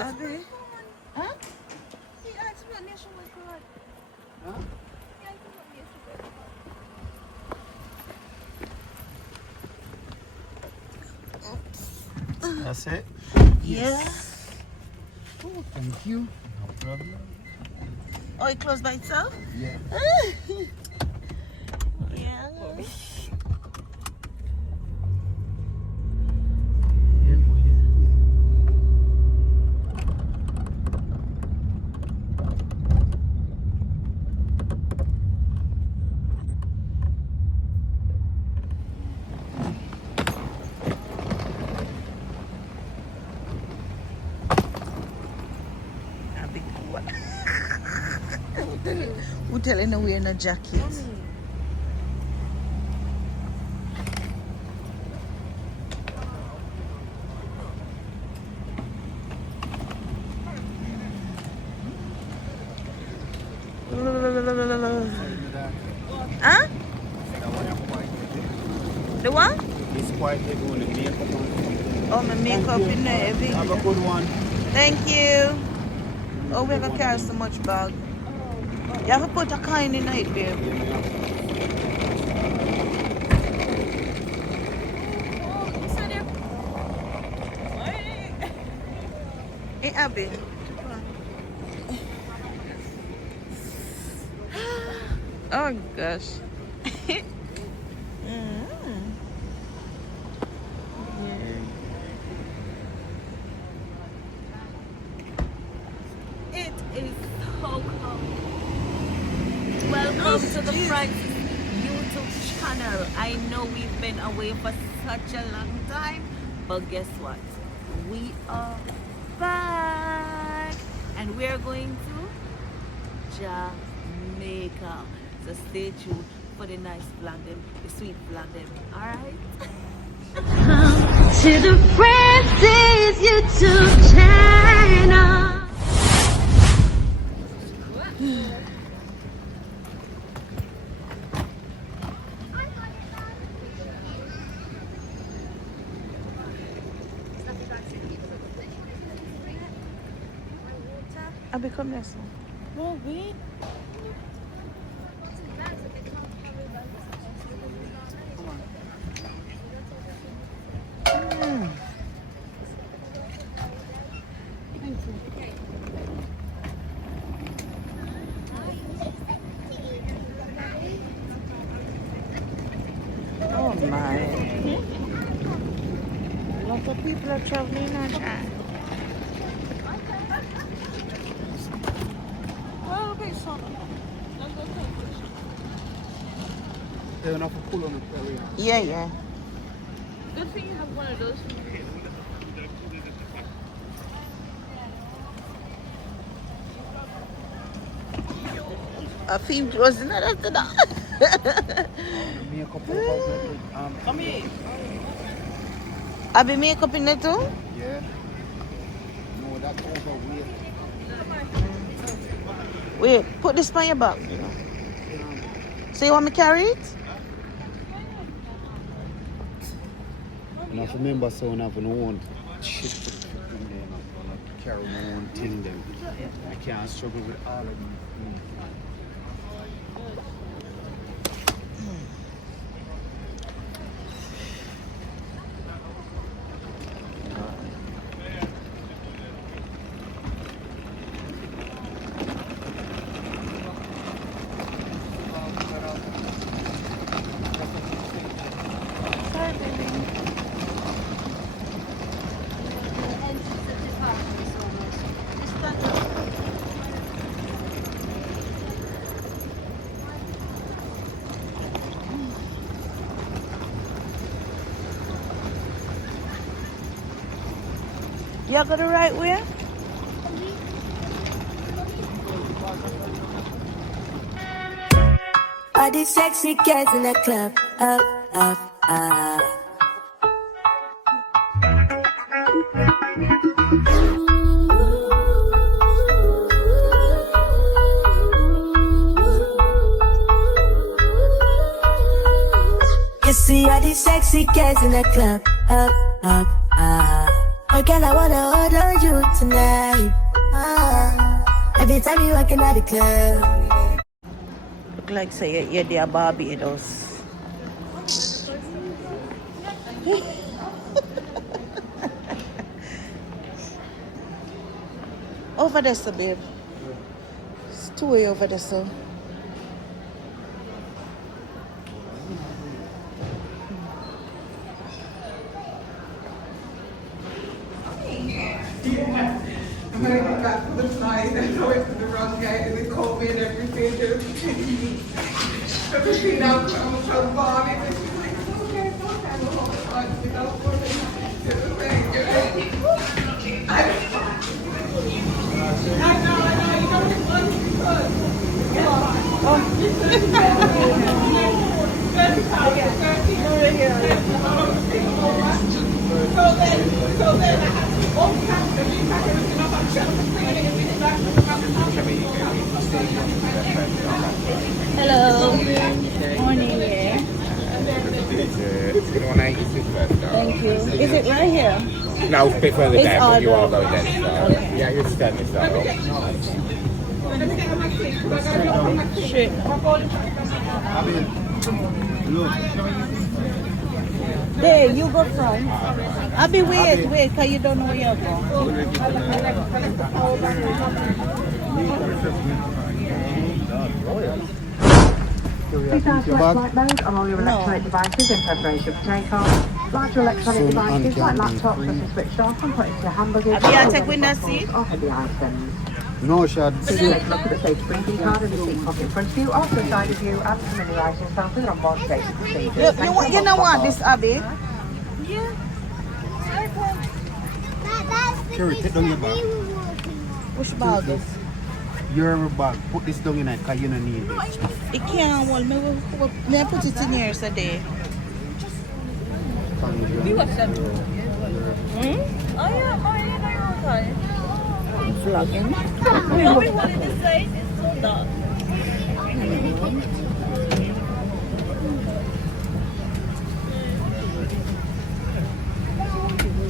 Abby? Huh? He asked me what nationwide card. Huh? He asked me what nationwide card. That's it? Yeah. Oh, thank you. No problem. Oh, it closed by itself? Yeah. Yeah. Who telling her wearing a jacket? Huh? The what? It's quite heavy on the makeup on. Oh, my makeup in there heavy. Have a good one. Thank you. Oh, we're gonna carry so much bag. You have to put a coin in it, babe. Hey, Abby. Oh, gosh. It is so cold. Welcome to the Francis YouTube channel. I know we've been away for such a long time, but guess what? We are back, and we're going to Jamaica. So stay tuned for the nice blending, the sweet blending. All right. To the Francis YouTube channel. Abby, come here, son. Oh, wait. Oh my. A lot of people are traveling on that. Well, okay, son. They're enough for pull on the area. Yeah, yeah. Good thing you have one of those. I think it was not after that. Makeup Come here. Abby, makeup in there too? Yeah. No, that's overweight. Wait, put this on your back. So you want me to carry it? And I remember so I have no one shit to the in there. I carry my own thing then. I can't struggle with all of them. Y'all go the right way? All these sexy girls in the club. Up, up, up. You see all these sexy girls in the club. Up, up, up. Oh, girl, I wanna order you tonight. Every time you walking at the club. Look like say you're there Barbados. Over there, sir, babe. It's two way over there, sir. I'm gonna get back to the flight and go into the wrong gate and they called me and everything. Everything now comes from Bobby and she's like, okay, we'll hold the flight without worrying. I know, you don't get money because so then I have to go back and leave back everything up. I'm trying to clean it and bring it back to the Hello. Morning, yeah. Thank you. Is it right here? No, a bit further It's down, but you all are going down. So, Okay. yeah, you're standing so. Shit. There, you go front. I'll be wait, cause you don't know where you're going. Please ask flight mode on all your electronic devices in preparation for takeoff. Larger electronic devices like laptops must be switched off and put into your hand luggage. Abi, I take window seat. Off of the items. No, Shad. Please take a look at the safety briefing card in the seat pocket in front of you, also side of you, and familiarise yourself with onboard safety procedures. You don't want this, Abby? Carry it down your bag. Push bag. Your bag. Put this down in it because you don't need it. It can't hold me. I put it in here today. We watch that. Oh yeah, okay. Vlogging. No, we wanted to say it's so dark.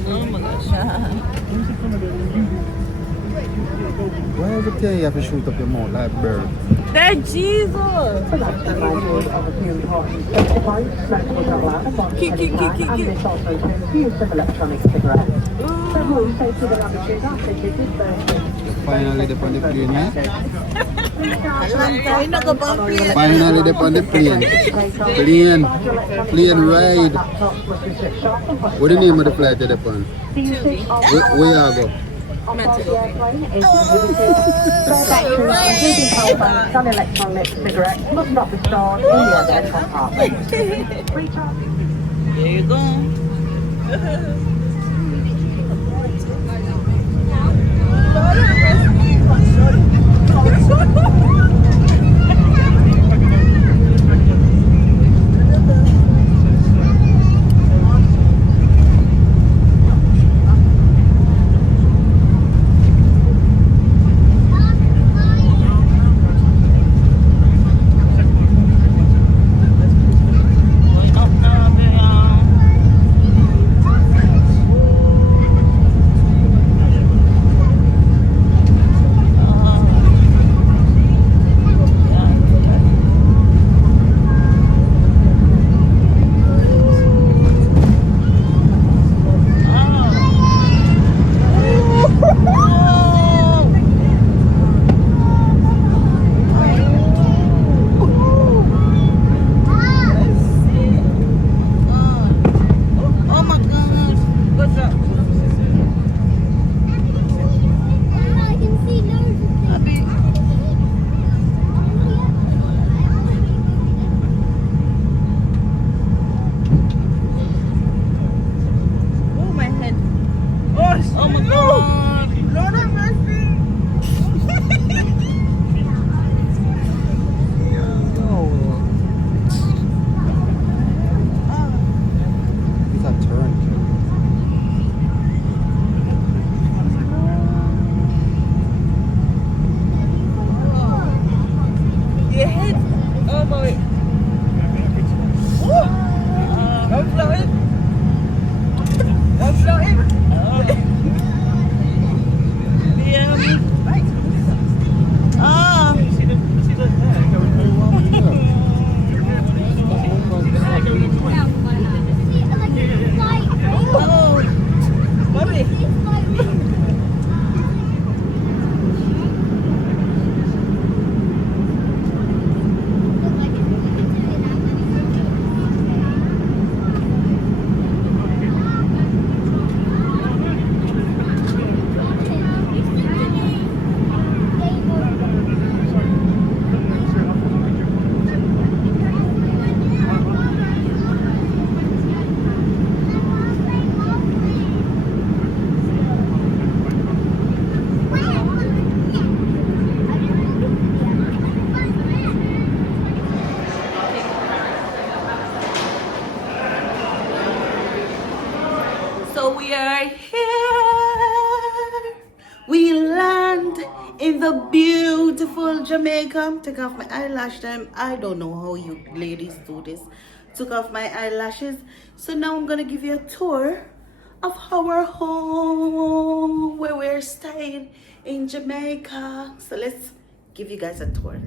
Oh my gosh. Why every day you have to shoot up your mouth like a bird? They're Jesus. Advisory of a few important safety points. Smokers not allowed on board at any time, and this also includes the use of electronic cigarettes. Several safety parameters are fitted with first. Finally, they're on the plane, yeah? We not go on plane. Finally, they're on the plane. Plane ride. What's the name of the flight they're on? Where you go? On board the airplane, is limited. Spare batteries, including power banks and electronic cigarettes, must not be stored in the overhead compartment. Recharge. There you go. in the beautiful Jamaica. Take off my eyelash them. I don't know how you ladies do this. Took off my eyelashes. So now I'm gonna give you a tour of our home where we're staying in Jamaica. So let's give you guys a tour.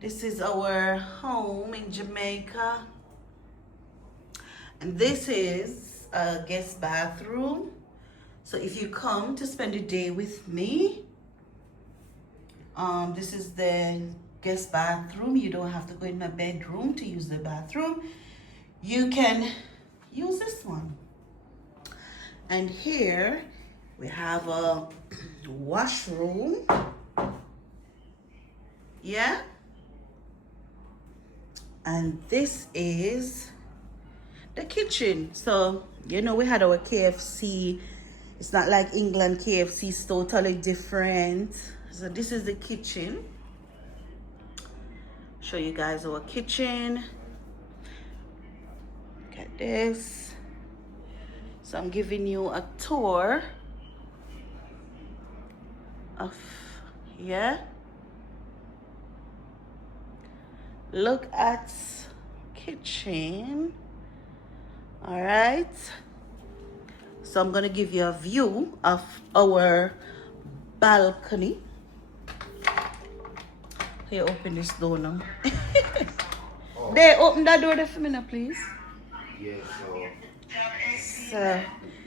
This is our home in Jamaica. And this is a guest bathroom. So if you come to spend a day with me, this is the guest bathroom. You don't have to go in my bedroom to use the bathroom. You can use this one. And here we have a washroom. Yeah. And this is the kitchen. So, you know, we had our KFC. It's not like England KFC, it's totally different. So this is the kitchen. Show you guys our kitchen. Look at this. So I'm giving you a tour of, yeah. Look at kitchen. All right. So I'm gonna give you a view of our balcony. Here, open this door now. They open that door there for me now, please. Yeah, So,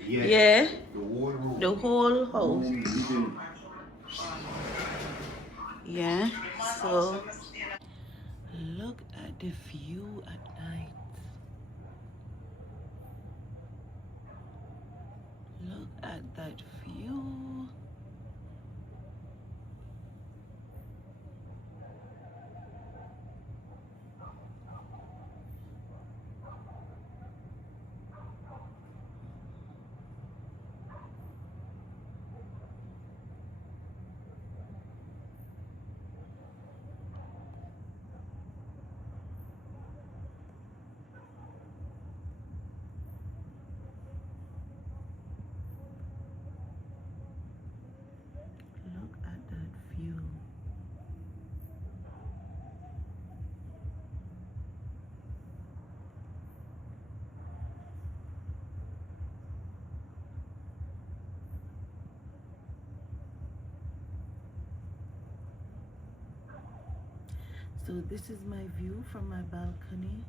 yeah, the whole house. Yeah, so look at the view at night. Look at that view. Look at that view. So this is my view from my balcony.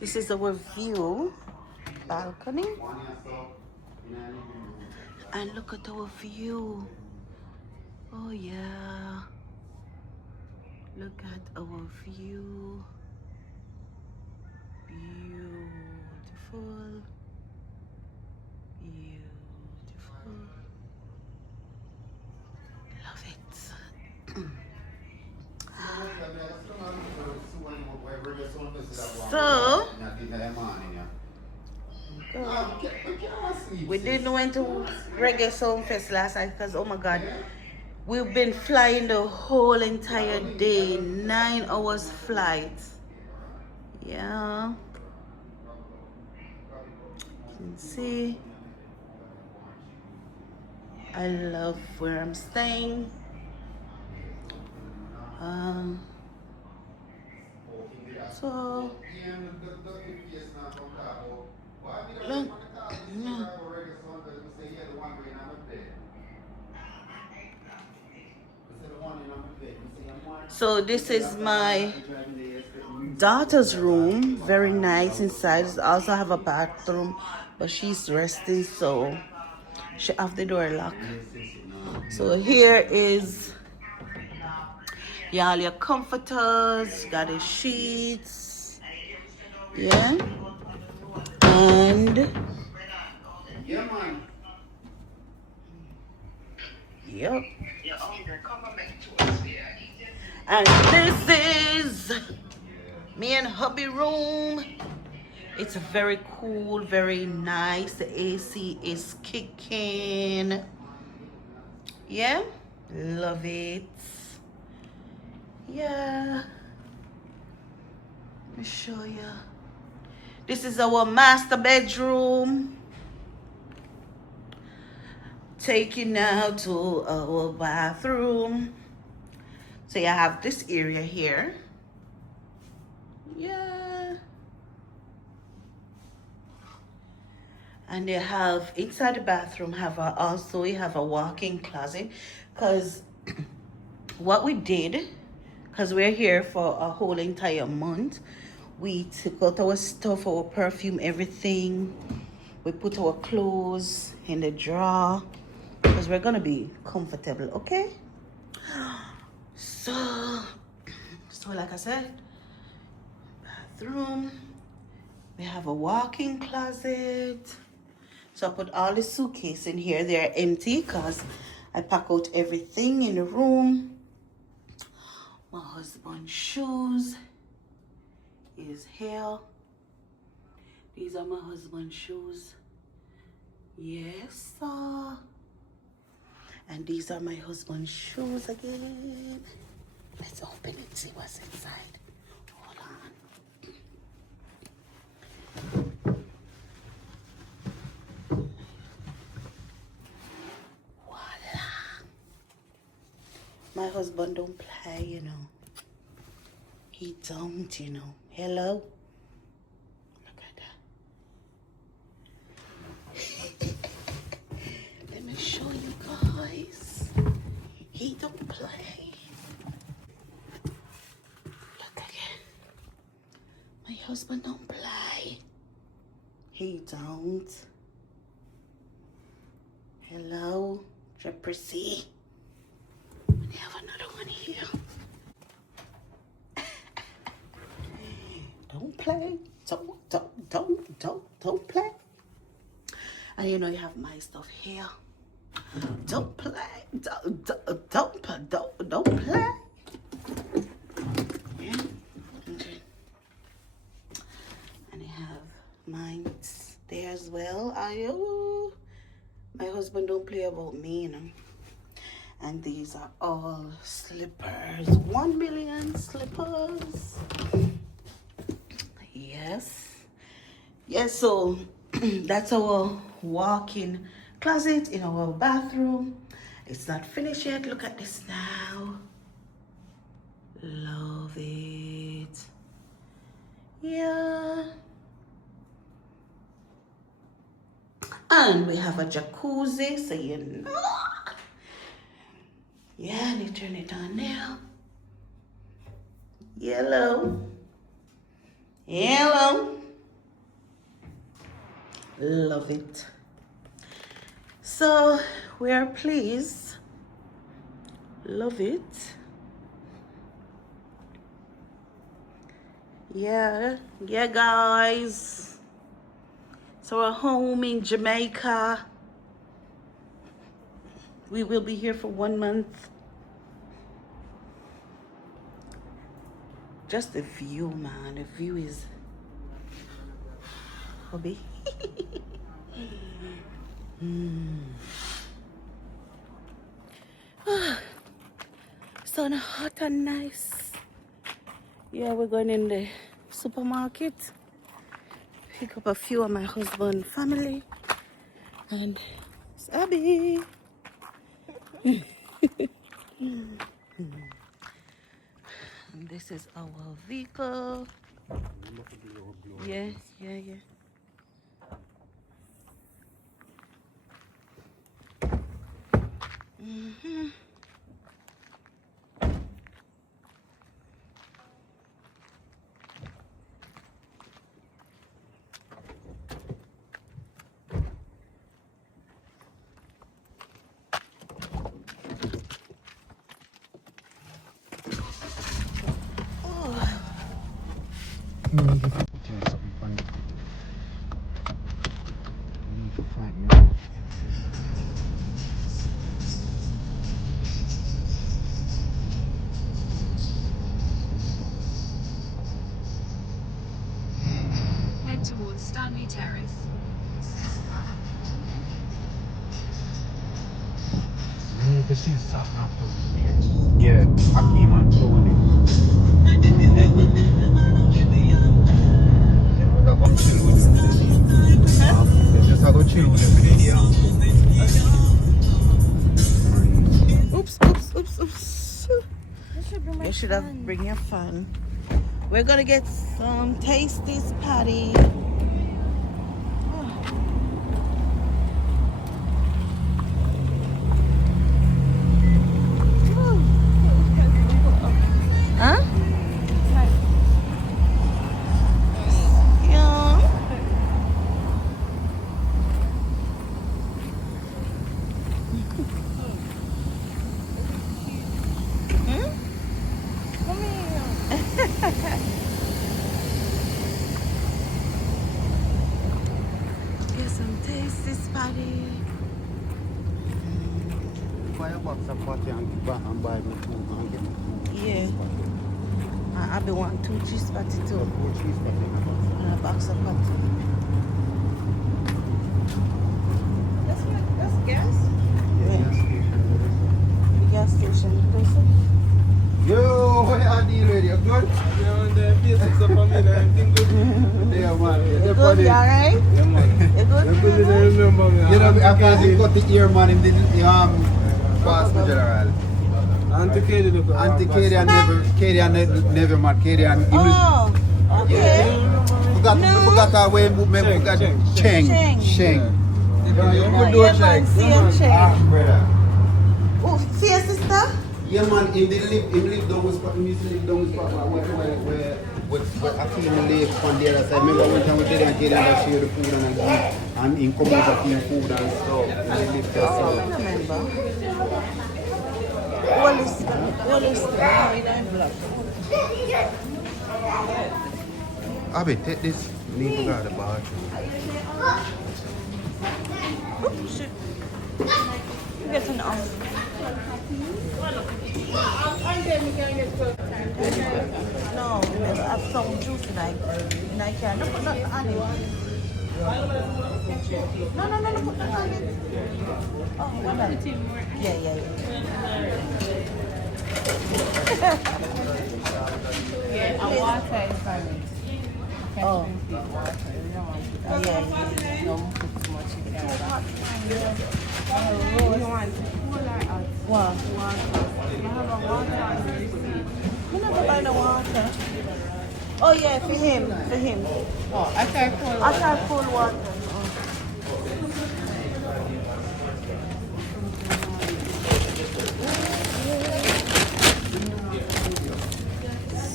This is our view, balcony. And look at our view. Oh yeah. Look at our view. Beautiful. Beautiful. Love it. So we didn't went to Reggae Song Fest last night because, oh my God, we've been flying the whole entire day, 9 hours flight. Yeah, you can see I love where I'm staying. So look, yeah. So this is my daughter's room, very nice inside. It also have a bathroom, but she's resting, so she have the door locked. So here is all your comforters, got the sheets, yeah, and yep. And this is me and hubby room. It's very cool, very nice. The AC is kicking. Yeah, love it. Yeah, let me show you. This is our master bedroom. Take you now to our bathroom. So you have this area here. Yeah. And they have inside the bathroom also you have a walk-in closet, because what we did, because we're here for a whole entire month, we took out our stuff, our perfume, everything. We put our clothes in the drawer because we're gonna be comfortable, okay? So like I said, bathroom, we have a walk-in closet. So I put all the suitcases in here. They're empty because I pack out everything in the room. My husband's shoes is here. These are my husband's shoes. Yes, sir. And these are my husband's shoes again. Let's open it, see what's inside. Hold on. Voila. My husband don't play, you know. He don't, you know. Hello? Look at that. Let me show you guys. He don't play. Look again. My husband don't play. He don't. Hello, Jeopardy. We have another one here. Don't play. Don't play. And you know you have my stuff here. Don't play. Don't play. Yeah. Okay. And you have mine there as well. My husband don't play about me, you know. And these are all slippers. 1 million slippers. Yes, so that's our walk-in closet in our bathroom. It's not finished yet. Look at this now. Love it. Yeah. And we have a jacuzzi, so you know. Yeah, and you turn it on now. Yellow. Love it. So we are pleased. Love it. Yeah, guys. So we're home in Jamaica. We will be here for 1 month. Just the view, man. The view is hobby. Sun hot and nice. Yeah, we're going in the supermarket. Pick up a few of my husband's family. And it's Abby. And this is our vehicle. Yeah. Head towards Yeah, Hakeem and Tony. Just have to chill with them for the day. Oops. You should have bring your fan. We're gonna get some tasties patty. Huh? Yeah. Get some tasty spaghetti. Buy a box of patty and buy me food and get me food. Yeah. I've been wanting 2 cheese patty too. 4 cheese patty in a box. And a box of patty. That's gas? Yeah. The gas station. Yo, what you deal with? You good? Yeah, man, the basics of family, everything good. Yeah, man. You good? You alright? Yeah, man. You good? You good, you remember me. You know, after he cut the ear, man, him did pass me general. Auntie Katie look. Auntie Katie and never, man. Katie and Oh, okay. forgot her way, forgot Cheng. Cheng. You good Yeah, doing man, Cheng? see him, Cheng. Brother. Oh, see your sister? Yeah, man, him live down with Papa, where Akeem live on the other side. Remember one time we did and Katie and share the food and him come out of him food and stuff. And he live there, Oh, I so. remember. What is Abby, take this. Need to go to the bathroom. Oh, shit. You get an off. No, I have some juice tonight. And I can't. No, put nothing on it. No, put nothing on it. Oh, one on it. Yeah. A water is fine. Oh. Yeah. Don't put too much in there. You want cool or hot? What? Water. You have a water on the receipt. We never buy no water. Oh yeah, for him. Oh, I try cool I water. try cold water.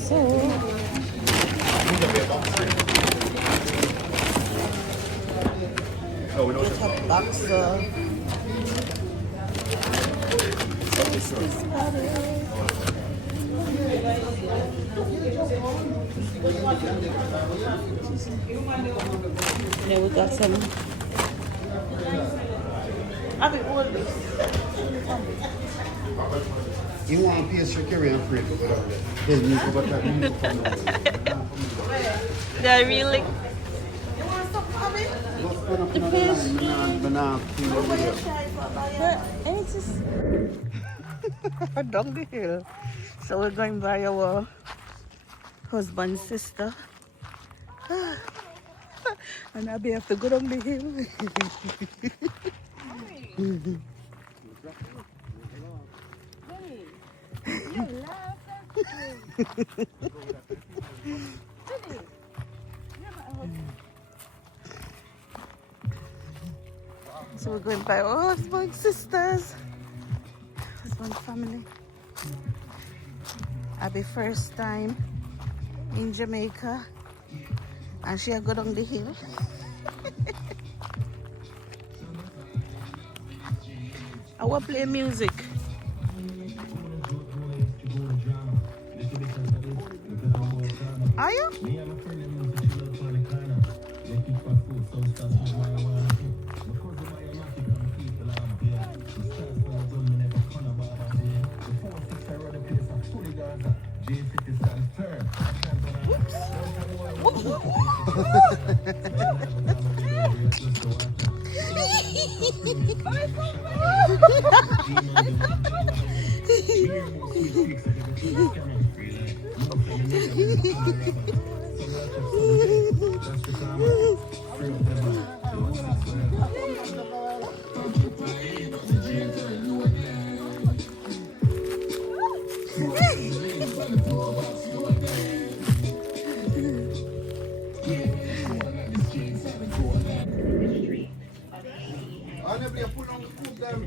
So get a box of tasty spaghetti. Then we got some. I mean, all this. You want a piece of curry and fruit or whatever. Then you go back and you come They're really. You want some, Abby? The pastry. And it's just down the hill. So we're going by our husband's sister. And Abby have to go down the hill. So we're going by our husband's sisters, husband family. Abby first time in Jamaica, and she go down the hill. I will play music. Are you?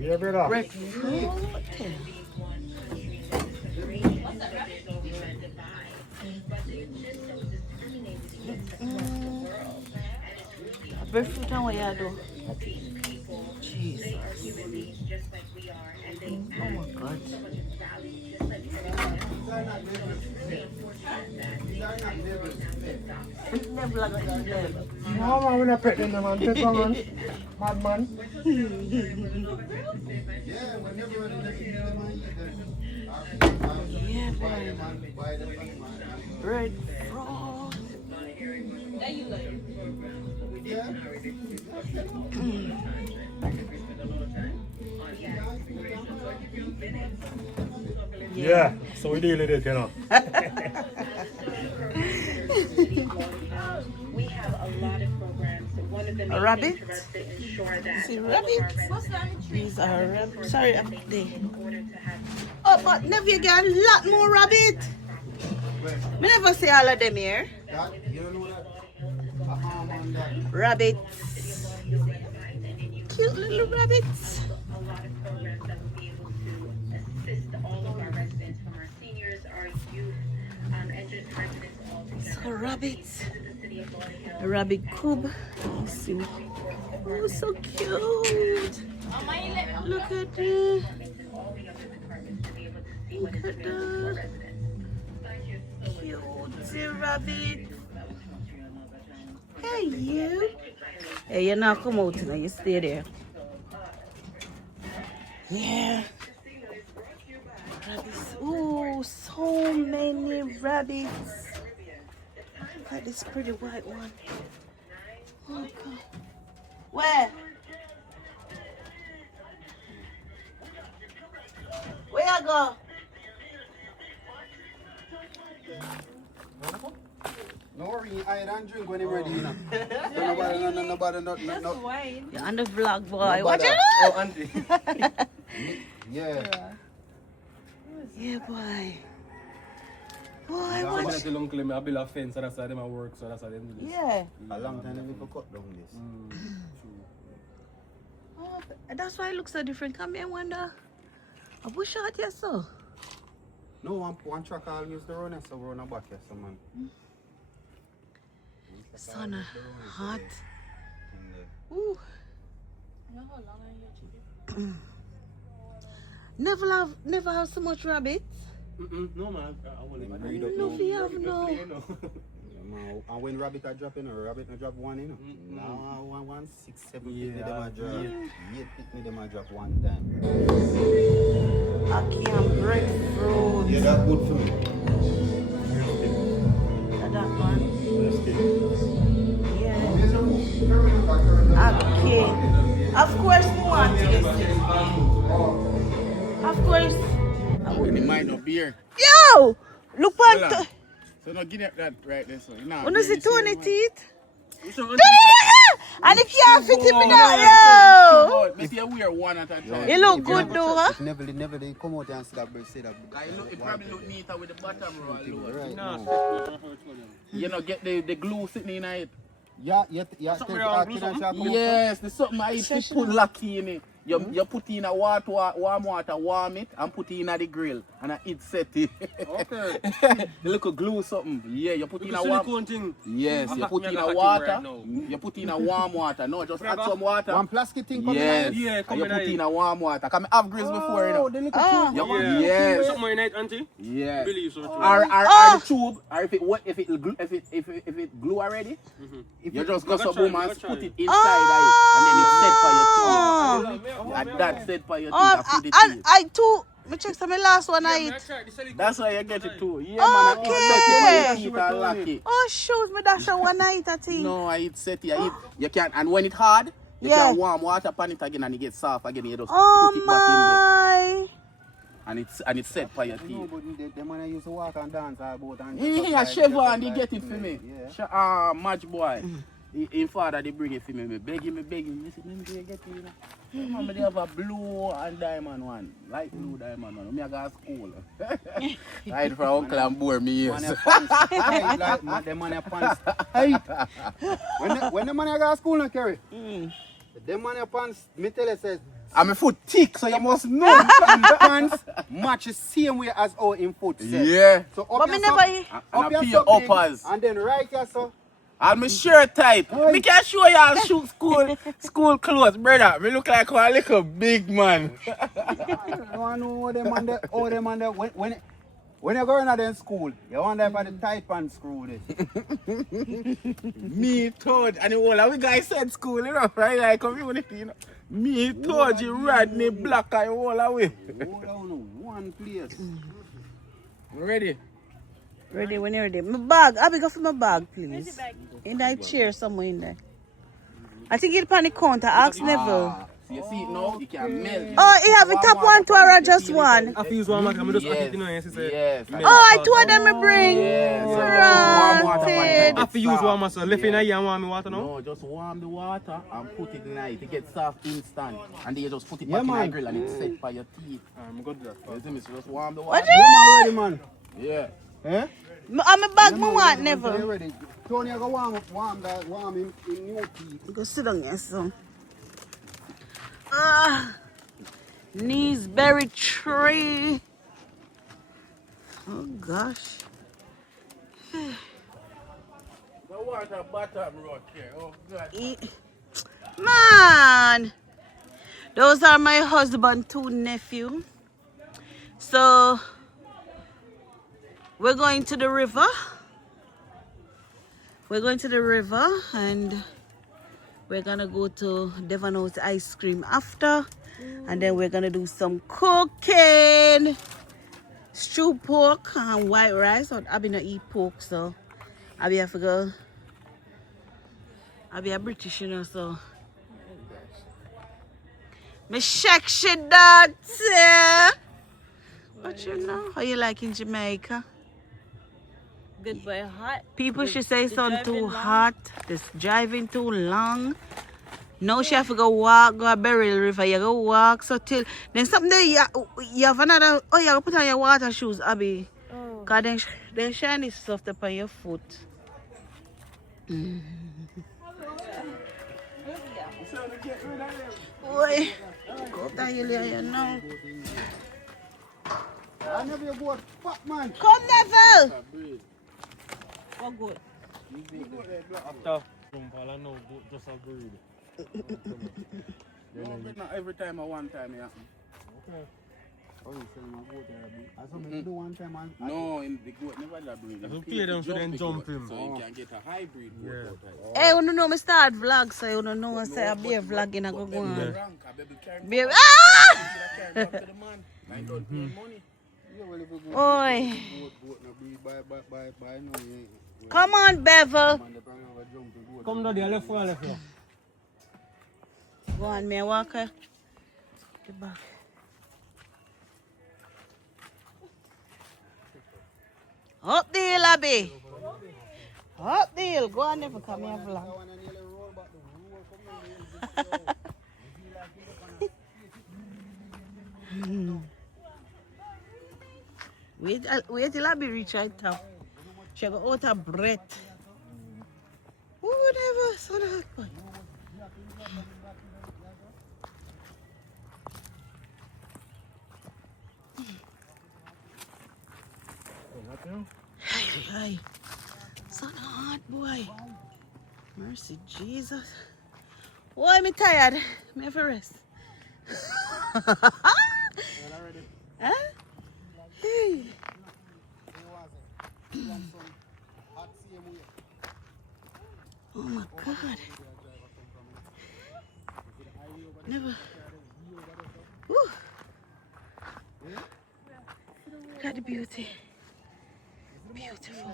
Yeah, brother. Breadfruit. Breadfruit and what you do? Jesus. Oh my God. Never like a never. No, man, we're not petting them, man. Take on, man. Madman. Yeah, boy. Breadfruit. Yeah, so we deal with it, you know. We have a lot of programs. One of the main rabbit? things for us to ensure that See, all of rabbit? our residents These are rabbit. Sorry, I'm there. in order to have Oh, but never you get a lot more rabbit. Me never see all of them here. Rabbits. Cute little rabbits. a lot of programs that will be able to assist all of our residents, from our seniors, our youth, and just residents all together. So rabbits. The city of Lauderdale. A rabbit cube. Let's see. Oh, so cute. Look at that. All the other departments to be able to see Look what is at available for that. residents. Cute rabbit. Hey, you. Hey, you not come out now. You stay there. Yeah. Rabbits. Oh, so many rabbits. Look at this pretty white one. Oh, God. Where? Where you go? No worry, I don't drink when you're ready, you know. Nobody. You're on the vlog, boy. Watch Nobody. it. Oh, auntie. Yeah. Yeah, boy. Boy, I'm watch. going to tell uncle I build a fence, so that's why they work, so that's why they do this. Yeah. A long time I never cut down this. Oh, that's why it looks so different. Come here, wonder. I push out here, so. No, one truck I'll use the runner, so we're on a back here, so man. Sun hot. Ooh. Never have so much rabbits. No, man. I want Breed up No, now. we have no. And when rabbit are dropping, a rabbit not drop one, you know. Now one 6, 7 picnic them a drop. 8 picnic them a drop one time. Ackee and breadfruit. Yeah, that's good for me. That one. Yeah. Ackee. Of course, we want this. Of course. It might not be here. Yo! Look Hold at on. So now give it that right there. So now. Wanna see Tony teeth? to. And if you can't fit him in that, yo! Make you wear one at a time. You look good though, huh? Never they come out and see that bird, say that. It probably look neater with the bottom row and lower. Right now. You know, get the glue sitting in it. Yeah. Something wrong, glue something? Yes, there's something I eat, put lucky in it. You put in a warm water, warm it, and put it in the grill, and it set it. Okay. The little glue something. Yeah, you put in a Silicone warm. thing. Yes, you put in a Right water. now. You put in a warm water. No, just add some water. One plastic thing coming Yes, out. Yeah, and come you in put it. in a warm water. Come have grills before, you know. The little Oh. tube. Yeah. Yes. Something in it, auntie? Yeah. Believe so. Or Oh. the tube, or if it glue already, you just go some boom and put it inside and then it's set for your teeth. Oh, And that's set for your teeth. oh and feed the and teeth. I too. Me check some last one I eat. That's why you get it too. Yeah, man. Okay. I set it for your teeth and lock it. Oh shoot, me dash a one I eat a thing. No, I eat set it. I eat. You can't. And when it's hard, You Yeah. can warm water pan it again and it gets soft again. You just Oh put it back in there. my. And it's set for your No, teeth. but the man I used to walk and dance all about and Yeah, Chevron, they get it for me. Yeah. Match boy. In father, they bring it for me. Me beg him. He said, let me get it. You know. They have a blue and diamond one. Light blue diamond one. Me I go to school. Right from uncle and boy me Man, yes. your pants tight like the man your pants tight. When the man you go to school now, Kerry, the man your pants, me tell you says, And my foot thick, so you must know. him pants match the same way as how him foot set. Yeah. So up But me your never. so, And up I your pay so big, uppers. and then right here so. And my shirt type. Me can show y'all shoot school clothes, brother. Me look like a little big man. You want to know how them and when you go in them school, you want them for the tight pants screw this. Me told, and the whole of we guys said school, you know, right? Like community, you know. Me told you, Rodney Black, I all away. Hold on one place. Ready? Ready when you're ready. My bag. I'll be go for my bag, please. In that chair somewhere in there. I think it's on the counter. Ask Neville. So you see it now, you can melt. Oh, he have a top one to or just one? I feel one man, I'm just pack it in here, Yes. Oh, I told them to bring. Yes. I feel use one man, so left in here and warm me water now. No, just warm the water and put it in it. It gets soft instant. And then you just put it Yeah, back in the man. grill and it's set for your teeth. I'm good with that. You see me? So just warm the What water. Yeah, man, ready, man. Yeah. Eh? I'm a bag, Yeah, me man, want ready, man, so you Neville. ready. Tony, you go warm him in new teeth. Go sit down here, son. Knees berry tree. Oh gosh. The water bottom right here. Oh, God. Man, those are my husband, two nephew. So we're going to the river. We're going to the river and we're gonna go to Devon House ice cream after, and then we're gonna do some cooking, stew pork and white rice. I be not eat pork, so I be have to go. I be a British, you know, so me shake shit that. But you know, how you like in Jamaica? Good boy, hot. People should say something too hot. This driving too long. Now she have to go walk, go a Burial River. You go walk so till then something there you have another. Oh, you have to put on your water shoes, Abby. Oh. Cause then shiny stuff up on your foot. Boy, go down here, you know. I never go fuck, man. Come, Neville. Oh, good. After all I know, just agreed. No, not every time or one time, yeah. Okay. Oh, you say my goat there, Abby. I saw me do one time, man. No, in the goat never that breed. If you pay them, so then jump him. So you can get a hybrid goat out of it. Hey, you know me start vlog, so you don't know I say I be a vlogging. I go go on. Rank, baby, carry me Baby, back to the man. Like, don't pay money. Oi, Goat no be by no. come on, Bevel. Man, they probably have a jump to goat. Come down there, left one, left one. Go on, me walk her. The back. Up the hill, Abby. Up the hill. Go on, never come here vlog. Wait till Abby reach right top. She go out of breath. Whatever, so hot boy. Hey, so hot boy. Mercy Jesus. Why me tired? Me have a rest. Huh? Hey. Oh my God. Never. Woo. Look at the beauty. Beautiful.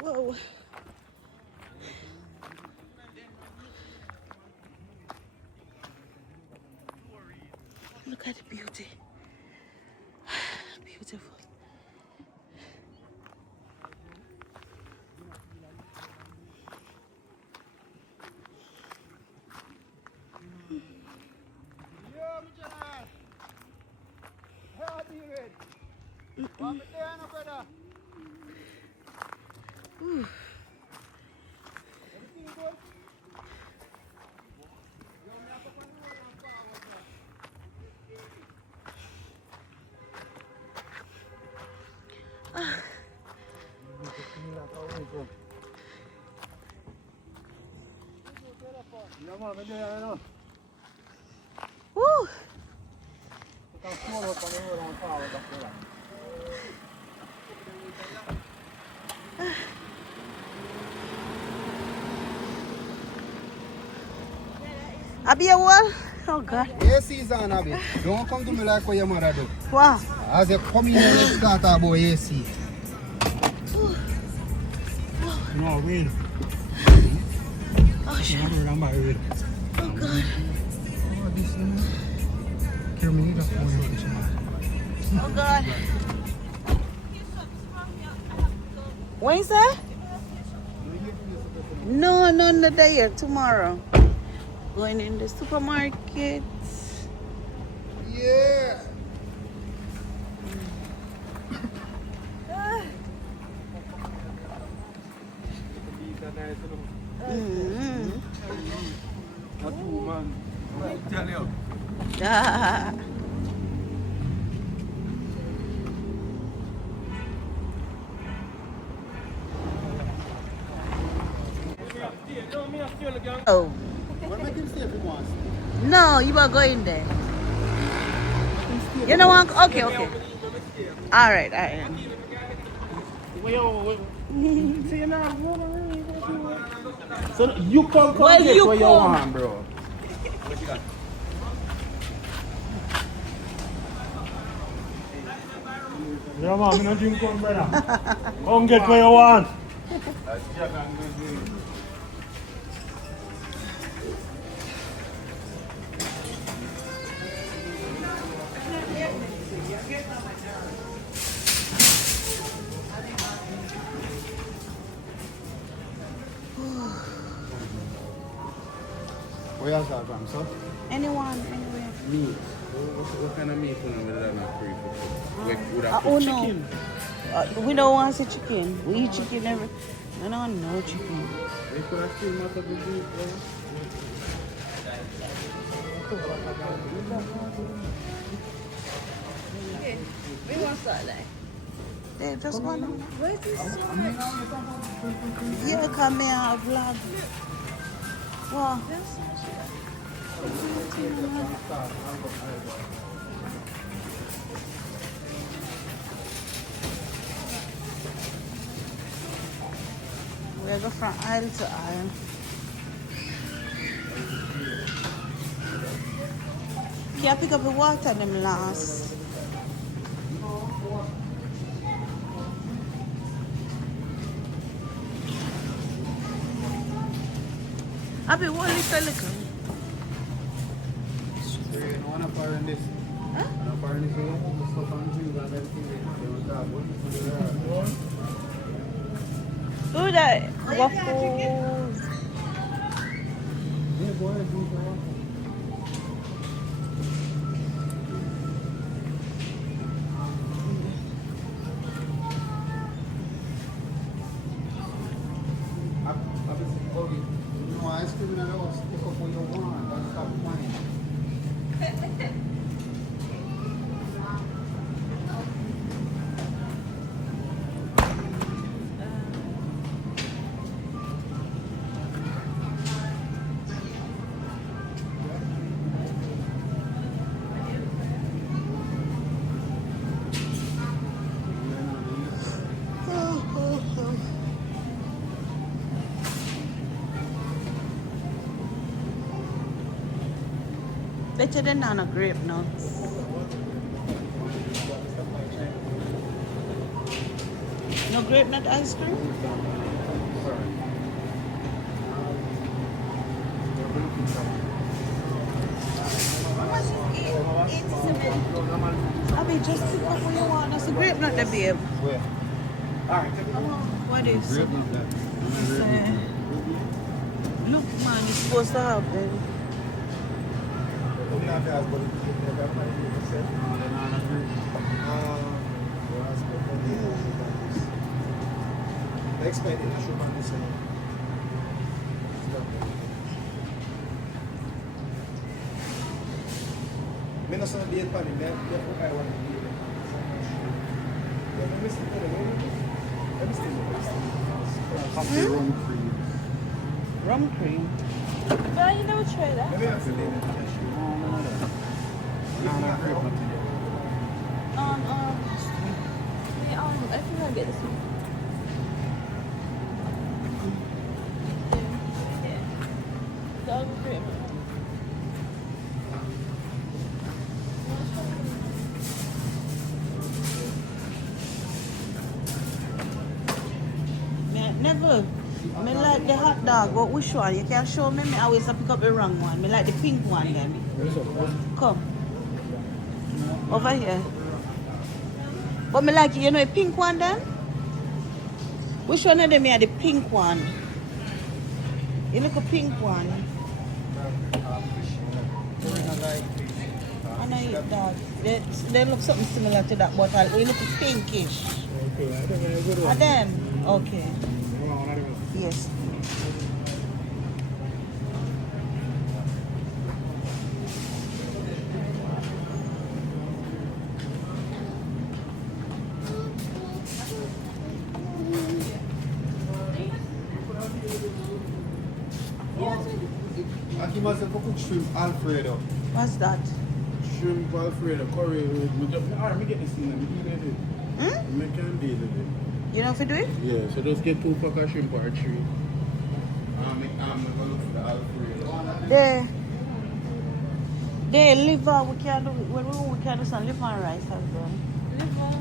Whoa. Look at the beauty. Beautiful. Ooh. Woo. Abby, a wall? Oh God. AC is on, Abby. Don't come to me like what your mother do. Wow. As you come in and you start about AC. No, wait. Oh shit. Oh God. Oh God. When is that? No, another day. Tomorrow. Going in the supermarket. Yeah. Ah. Oh. What make him stay if he wants? No, you are going there. You know what? Okay, okay. All right, all right. So you come Well, get you what you come. want, bro. Yeah, man, I'm not drinking, brother. Come get what you want. Where you start from, sir? Anyone, anywhere. Meat. What kind of meat you know that not free for? Like, would I Oh put no. chicken? We don't want to say chicken. We eat chicken every. No, no, no chicken. They could have still matter the beef, bro. We want salad. They just want to. Where is this? Yeah, come here, vlog. Wow. We go from aisle to aisle. Can't pick up the water them last. Abby, what little liquor? You don't want to pour in this. Huh? You want to pour in this? You stuff and drink and everything. Who that? Waffles. Yeah, boy, drink your water. No, ice cream in the house. Pick up what you want. Don't stop playing. Better than on a grape nuts. No grape nut ice cream? I mean, just pick up what you want. That's a grape nut, there, babe. Where? What is it? Grape nut that. Look, man, it's supposed to happen. Rum cream. Rum cream. Well, you never try that. No, grape nut. I think I'll get this one. Dog cream. Never. I like the hot dog, but which one? You can show me. I always pick up the wrong one. I like the pink one then. Come. Over here. But I like, you know, a pink one then? Which one of them are the pink one? You look a pink one. I know you dog. They look something similar to that, but they look pinkish. And then, okay. Yes. I give myself a cook shrimp Alfredo. What's that? Shrimp Alfredo, curry. I get this thing. I can deal with it. You know if you do it? Yeah, so just get 2 pack of shrimp or 3. I'm gonna look for the Alfredo. They liver, we can do, when we can do some liver and rice as well. Liver.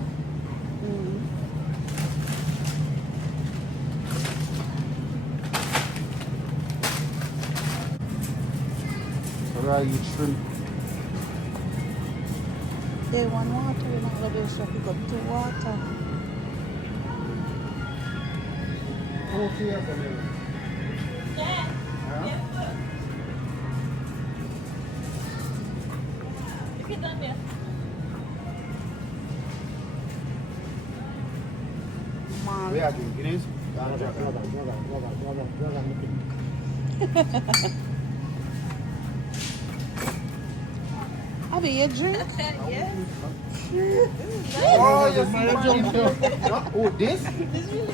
Right, shrimp. They want water, we're not going to so pick up 2 water. Okay, for them. Yeah. Look at that there. Man. We are doing Guinness. Abby, you drink? Yeah. Oh, you see the jump. Oh, this?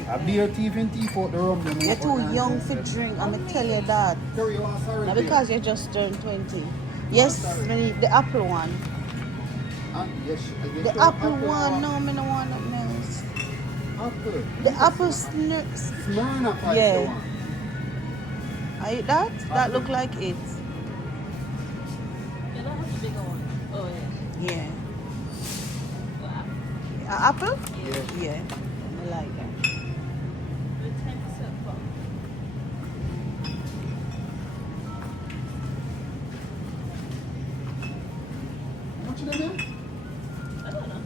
A beer thief and thief out the rum. You're too young for drink, I'm going to tell you that. Carry on, sorry. Now because you just turned 20. Yes, the apple one. Yes, The apple one, no, I don't want nothing else. Apple. The apple snacks. Smyrna pipe. Yeah. I eat that? That look like it. You don't have the bigger one. Oh, yeah. Yeah. Wow. Apple? Yeah. Yeah. I like that. The 10% pop. How much of them? I don't know.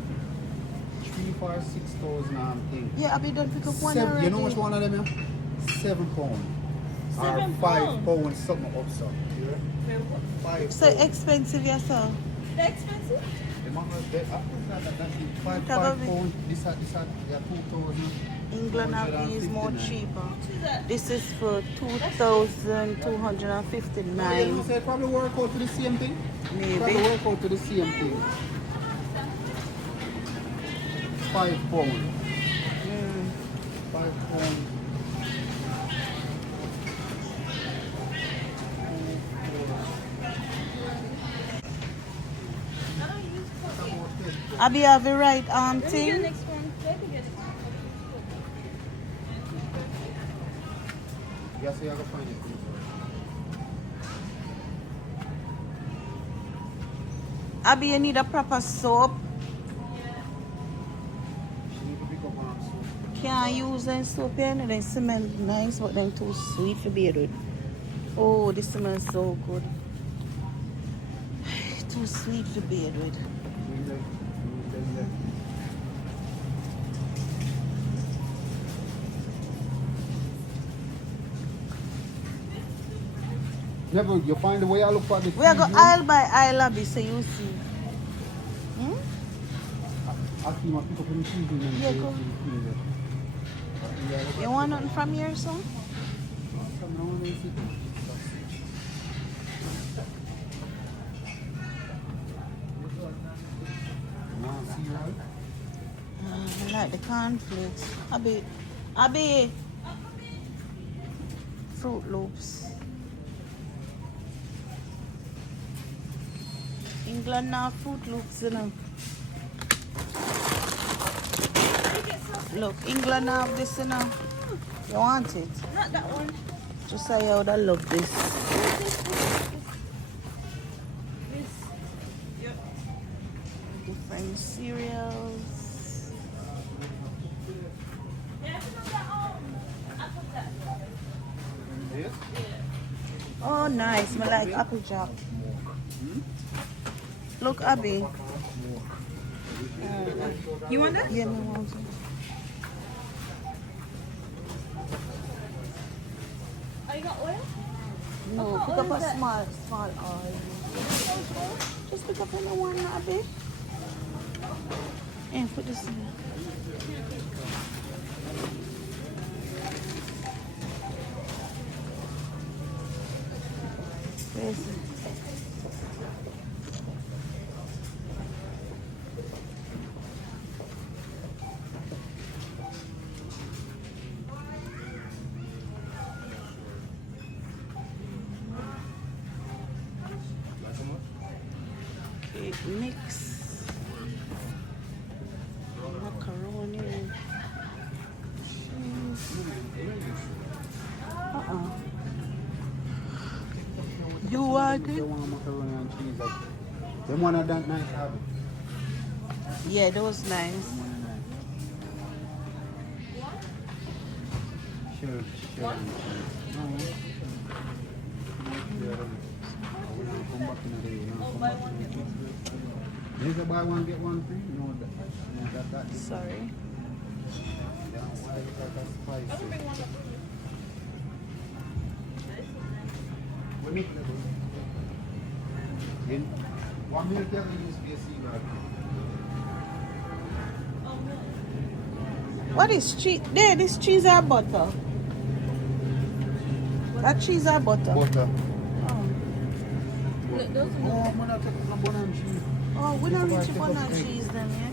3 for 6,000 thing. Yeah, Abby done pick up one Seven, already. you know how much one of them is? £7. £7? Or £5 something up so. £5. So expensive, yes, sir. They're expensive? £5. This yeah, 2,000. England Abbey is more 159. cheaper. This is for 2,259. You say probably work out to the same thing? Probably Maybe. work out to the same thing. £5. £5. Abby have the right Let me get the thing. next one. Let me get it. Yes, you have to find it. Abby, you need a proper soap. She need to pick up on soap. Can't use them soap here, they smell nice, but then too sweet for bathe with. Oh, this smells so good. Too sweet for bathe with. Never, you find the way I look for the We are go aisle by aisle, Abby, so you see. Hmm? I see my people from the cheese in them. Yeah, go. You want nothing from here, son? I like the cornflakes. Abby. Fruit Loops. England now Fruit Loops, you know. Look, England have this, you know. You want it? Not that one. Just say I would have loved this. This. Yep. Different cereals. Yeah, I put that. Oh, nice. I like apple jack. Look, Abby. You want that? Yeah, me want it. Oh, you got oil? No, pick up a small oil. Just pick up another one, Abby. And put this in. Where's it? Cake mix. Macaroni. You want They it? want macaroni and cheese. Like, them one of that nice habit. Yeah, those nice. Sure. No. Come back in a day. There's a buy one, get one free? No, that. Sorry. Yeah, why? Because that's spicy. What milk level? One milk level used to be a sea bag. What is cheese? There, this cheese or butter? That cheese or butter? Butter. Oh. Look, those are Oh, I'm gonna take some banana cheese. Oh, we don't reach upon that cheese then, yeah?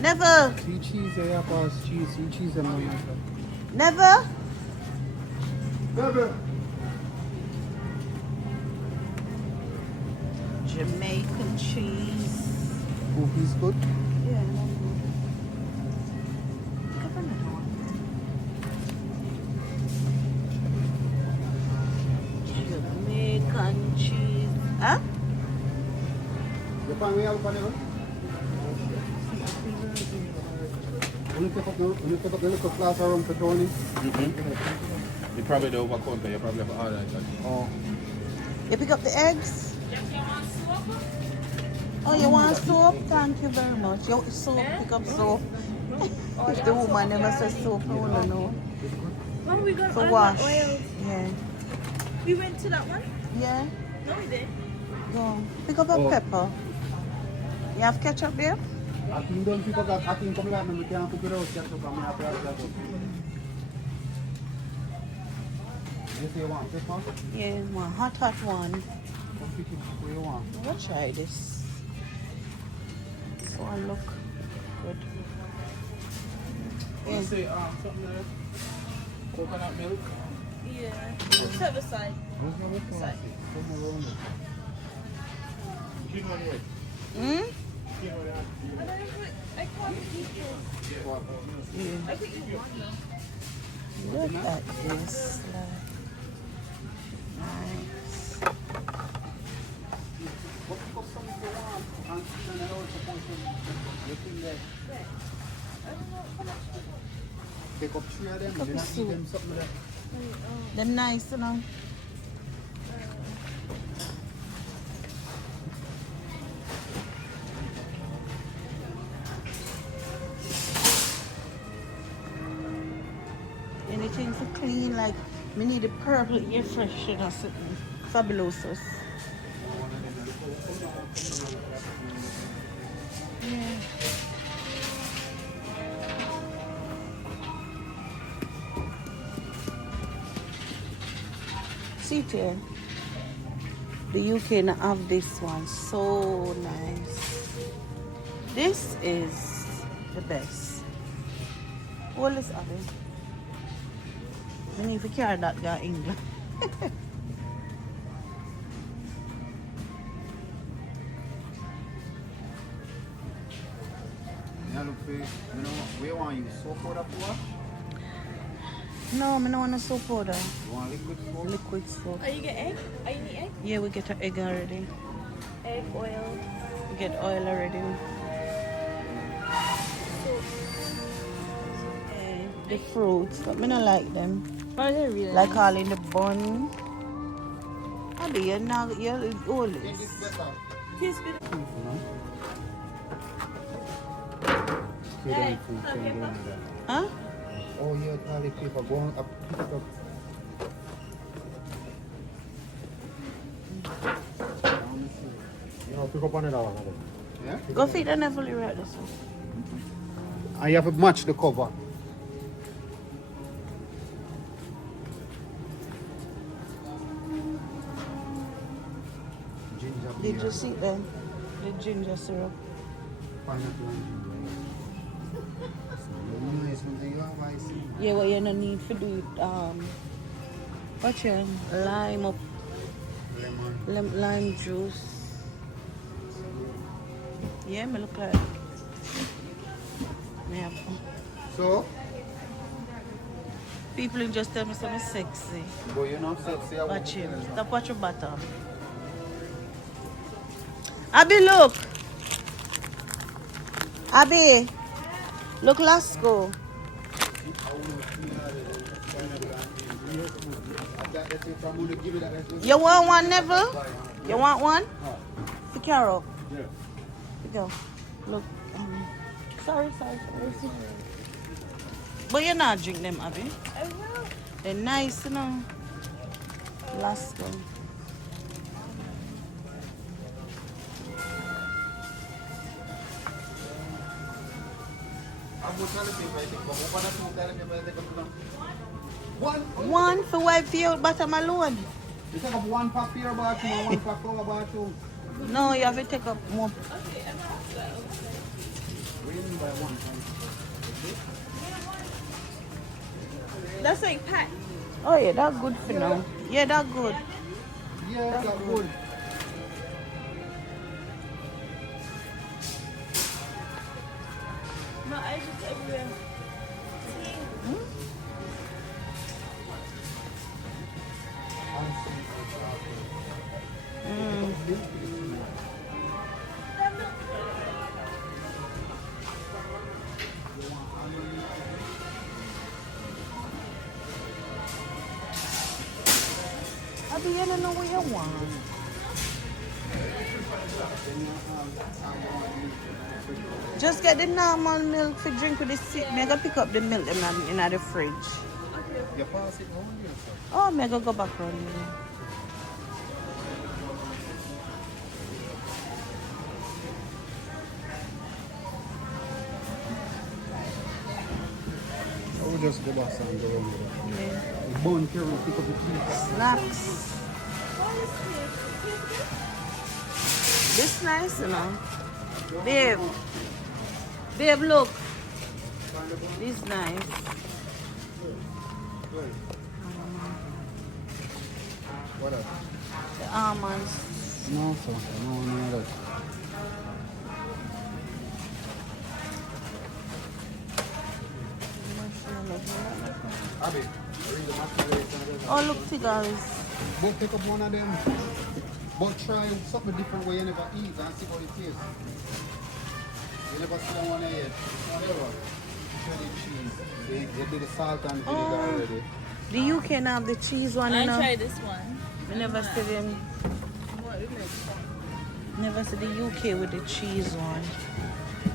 Never! See cheese, yeah, pass cheese. See cheese, and money. Never? Never. Jamaican cheese. Coffee's good. Yeah, that's good. Pick up another one. Jamaican cheese. Huh? You find me out for never? When you take up the little glass around for Tony? You probably the over counter, you probably have to order it. Oh. You pick up the eggs? Oh, you want soap? Thank you very much. You soap, pick up soap. If the woman never says soap, I want to know. When we got For all wash. the oils, Yeah. we went to that one. Yeah? No, we did. Go. Pick up a pepper. You have ketchup there? I think don't pick up that. I think come like me, we can't cook it out. Ketchup, and we have to have that. You say you want pepper? Yeah, one hot one. Come pick it where you want. We'll try this. This one look good. You say something like coconut milk? Yeah. Let's have a side. Where's my liquor? Side. Where's my room? Hmm? I can't eat this. Yeah. I think you want though. Look at this. Nice. I don't know how much. Pick up 3 of them. Pick up You the not give soup. them something like Them nice, you know. Anything for clean, like me need the purple air freshener, something fabulosos. Yeah. See there, the UK now have this one, so nice. This is the best. What is other? I need to carry that guy in England. Yeah, look for, you know, we want you soap powder to wash. No, I don't want a soap powder. You want liquid soap? Liquid soap. Oh, you get egg? Oh, you need egg? Yeah, we get an egg already. Egg, oil. We get oil already. The fruits, but me not like them. Oh, they're really Like all in the bun. I be you're not you're all Think this. it's better. Tastes good. Yeah. Huh? Oh yeah, toilet paper. Go on up, pick it up. You know, pick up another one. Yeah? Go feed the never right this one. And you have to match the cover. Ginger Did beer. you see them? The ginger syrup. Pineapple and ginger. Nice one. You have ice. Yeah, what you no need for do what you lime up Lemon. lime juice. Yeah, me look like me have So, people who just tell me something sexy. but you're not sexy. I Watch him. won't Stop watch your butter. Abby, look. Abby, look, let's go. You want one, Neville? You want one? For Carol. Yeah. Go. Look. Sorry. But you're not drink them, Abby. I will. They're nice, you know. Let's go. One for wipe your bottom alone. You take up 1 pack for your bathroom and 1 pack for our bathroom. No, you have to take up more. Really by 1 pack. That's like packed. Oh yeah, that's good for now. Yeah, that's good. Yeah, that's good. No, I just everywhere. Abby, you don't know what you want. Just get the normal milk for drink with the seat. Me go pick up the milk in the fridge. You pass it on yourself. Oh, me go back on here. I will just go back and go over there. Yeah. The bun carry, pick up the tea. Snacks. This nice, you know. Babe. Babe, look. This nice. What else? The almonds. No, sir. No, that. Abby, read the masquerade. Oh, look, cigars. Go pick up one of them. But try something different way you never eat and see how it tastes. You never see that one yet. Whatever. Shredded cheese. You did the salt and vinegar already. The UK now have the cheese one, you know. try this one. We never see them. Never see the UK with the cheese one.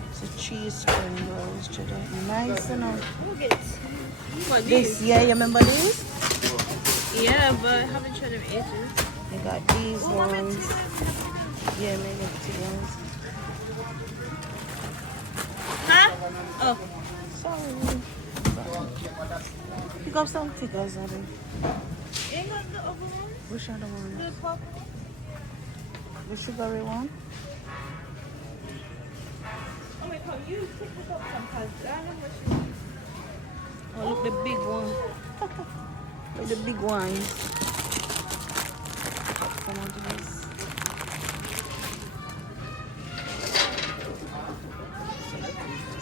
It's a cheese spring rolls today. Nice, you know. What, This, yeah, you remember this? Yeah, but I haven't tried them in ages. You got these ones. Yeah, maybe ones. Huh? Oh. Sorry. Pick up some tickers, Abby. Ain't got the other one? Which other one? The pop. The sugary one? Oh my god, you pick this up sometimes. I don't know what you want. Oh, look, the big one. Look, the big ones. Come on to this.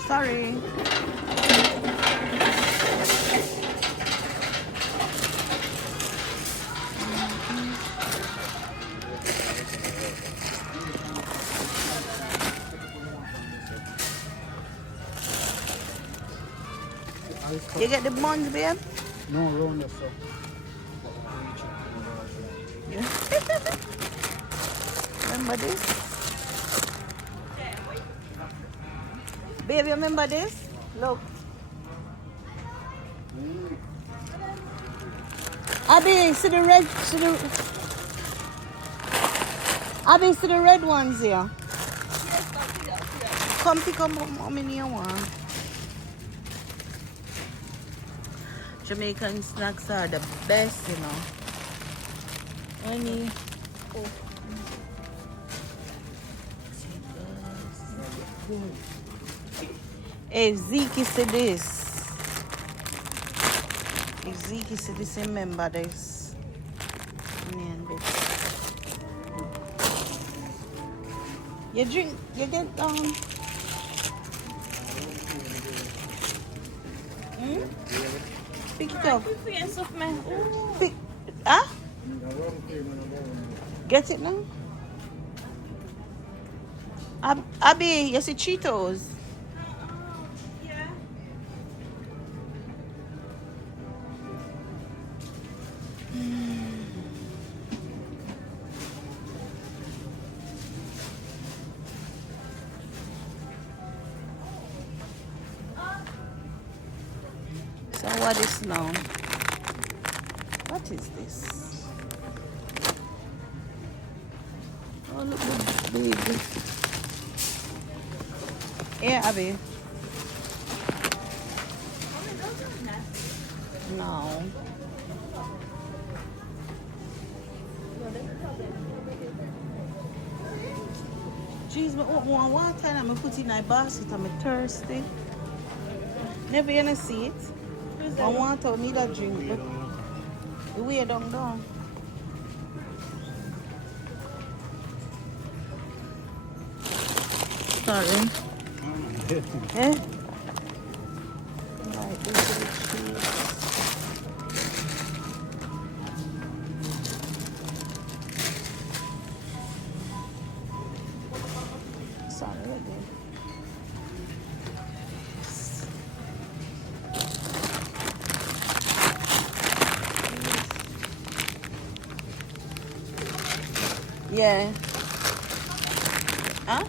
Sorry. You get the buns, babe? No, round yourself. Yeah. Remember this? Babe, you remember this? Look. Abby, see the red, Abby, see the red ones here. Come pick up how many you want. Jamaican snacks are the best, you know. Honey. Hey, Zeke said this. If Zeke said this, remember this. You drink, you get pick it up. Pick, huh? Get it now? Abby, you see Cheetos? Yeah. So what is now? What is this? Oh, look at big. Yeah, Abby. No. Jeez, I open water and I put it in my basket. I'm thirsty. Never gonna see it. I want to need a drink, but the way down. Sorry. Eh? Right, this is the cheese. Sorry, again. Yeah. Huh?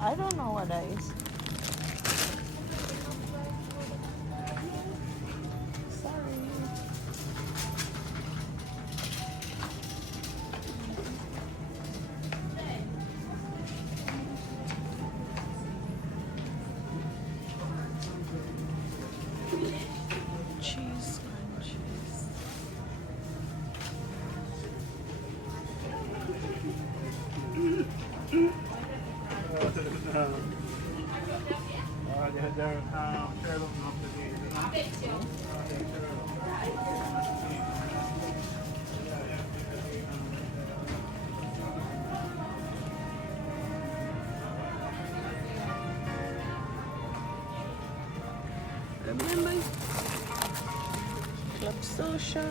I don't know what that is. Sorry. Cheese crunches. Remember? Club social.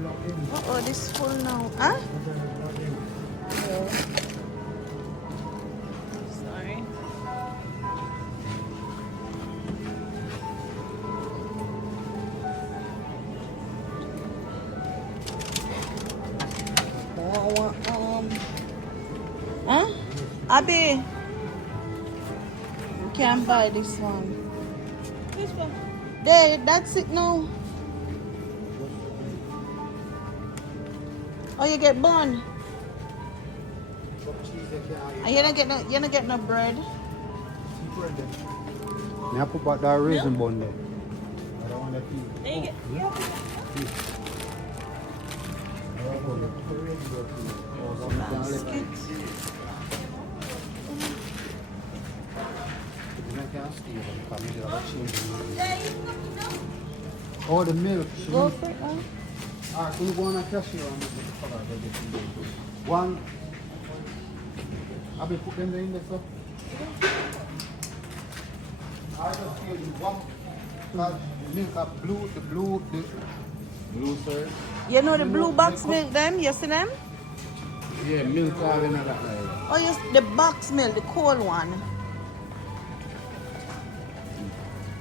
Oh, this is full now. Huh? Sorry. Huh? Abby, you can't buy this one. This one. There, that's it now. Oh, you get bun. And you don't get no bread. I put back that raisin bun there. I don't want that There you go. Oh, the milk. Go for it, huh? Ah, can you go on a cashier and make the color? One. I'll be putting them in there, so. I just feel you one. The milk are blue, the blue, sir. You know the blue box milk them? You see them? Yeah, milk all in that like. Oh, yes, the box milk, the cold one.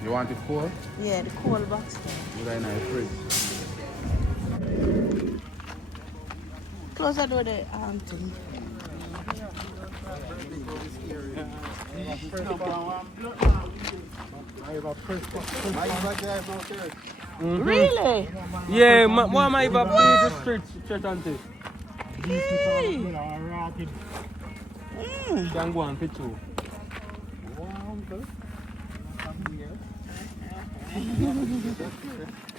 You want it cold? Yeah, the cold box milk. Put it in the fridge. Close the door there, thing. Really? Yeah, why am I even playing the street auntie? Can go and pitch you.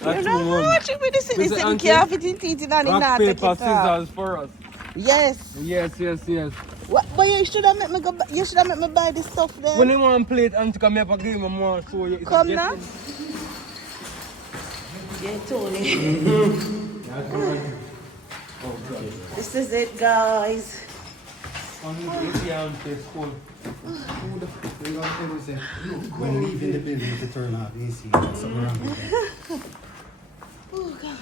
You know what you be this in the can't fit in teeth and rock, not take it paper, off. scissors for us. Yes. Yes. What, but you should have made me go. You should have made me buy this stuff then. When you want to play it, auntie, come here for game and more show you. Come now. Yeah, Tony. This is it, guys. When leaving the building to turn off, you see something wrong with that. Oh, God.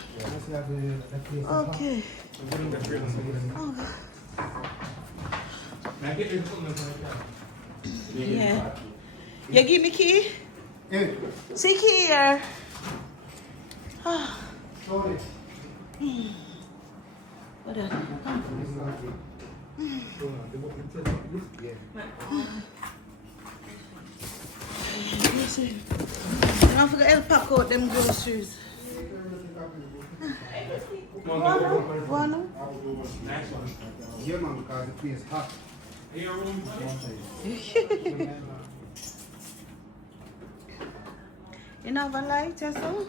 Okay. Oh, God. Yeah. You give me key? Hey, See key here. sorry. What else? And I forgot to pack out them groceries. One? Yeah, man, because the place hot. You know, have a light or so?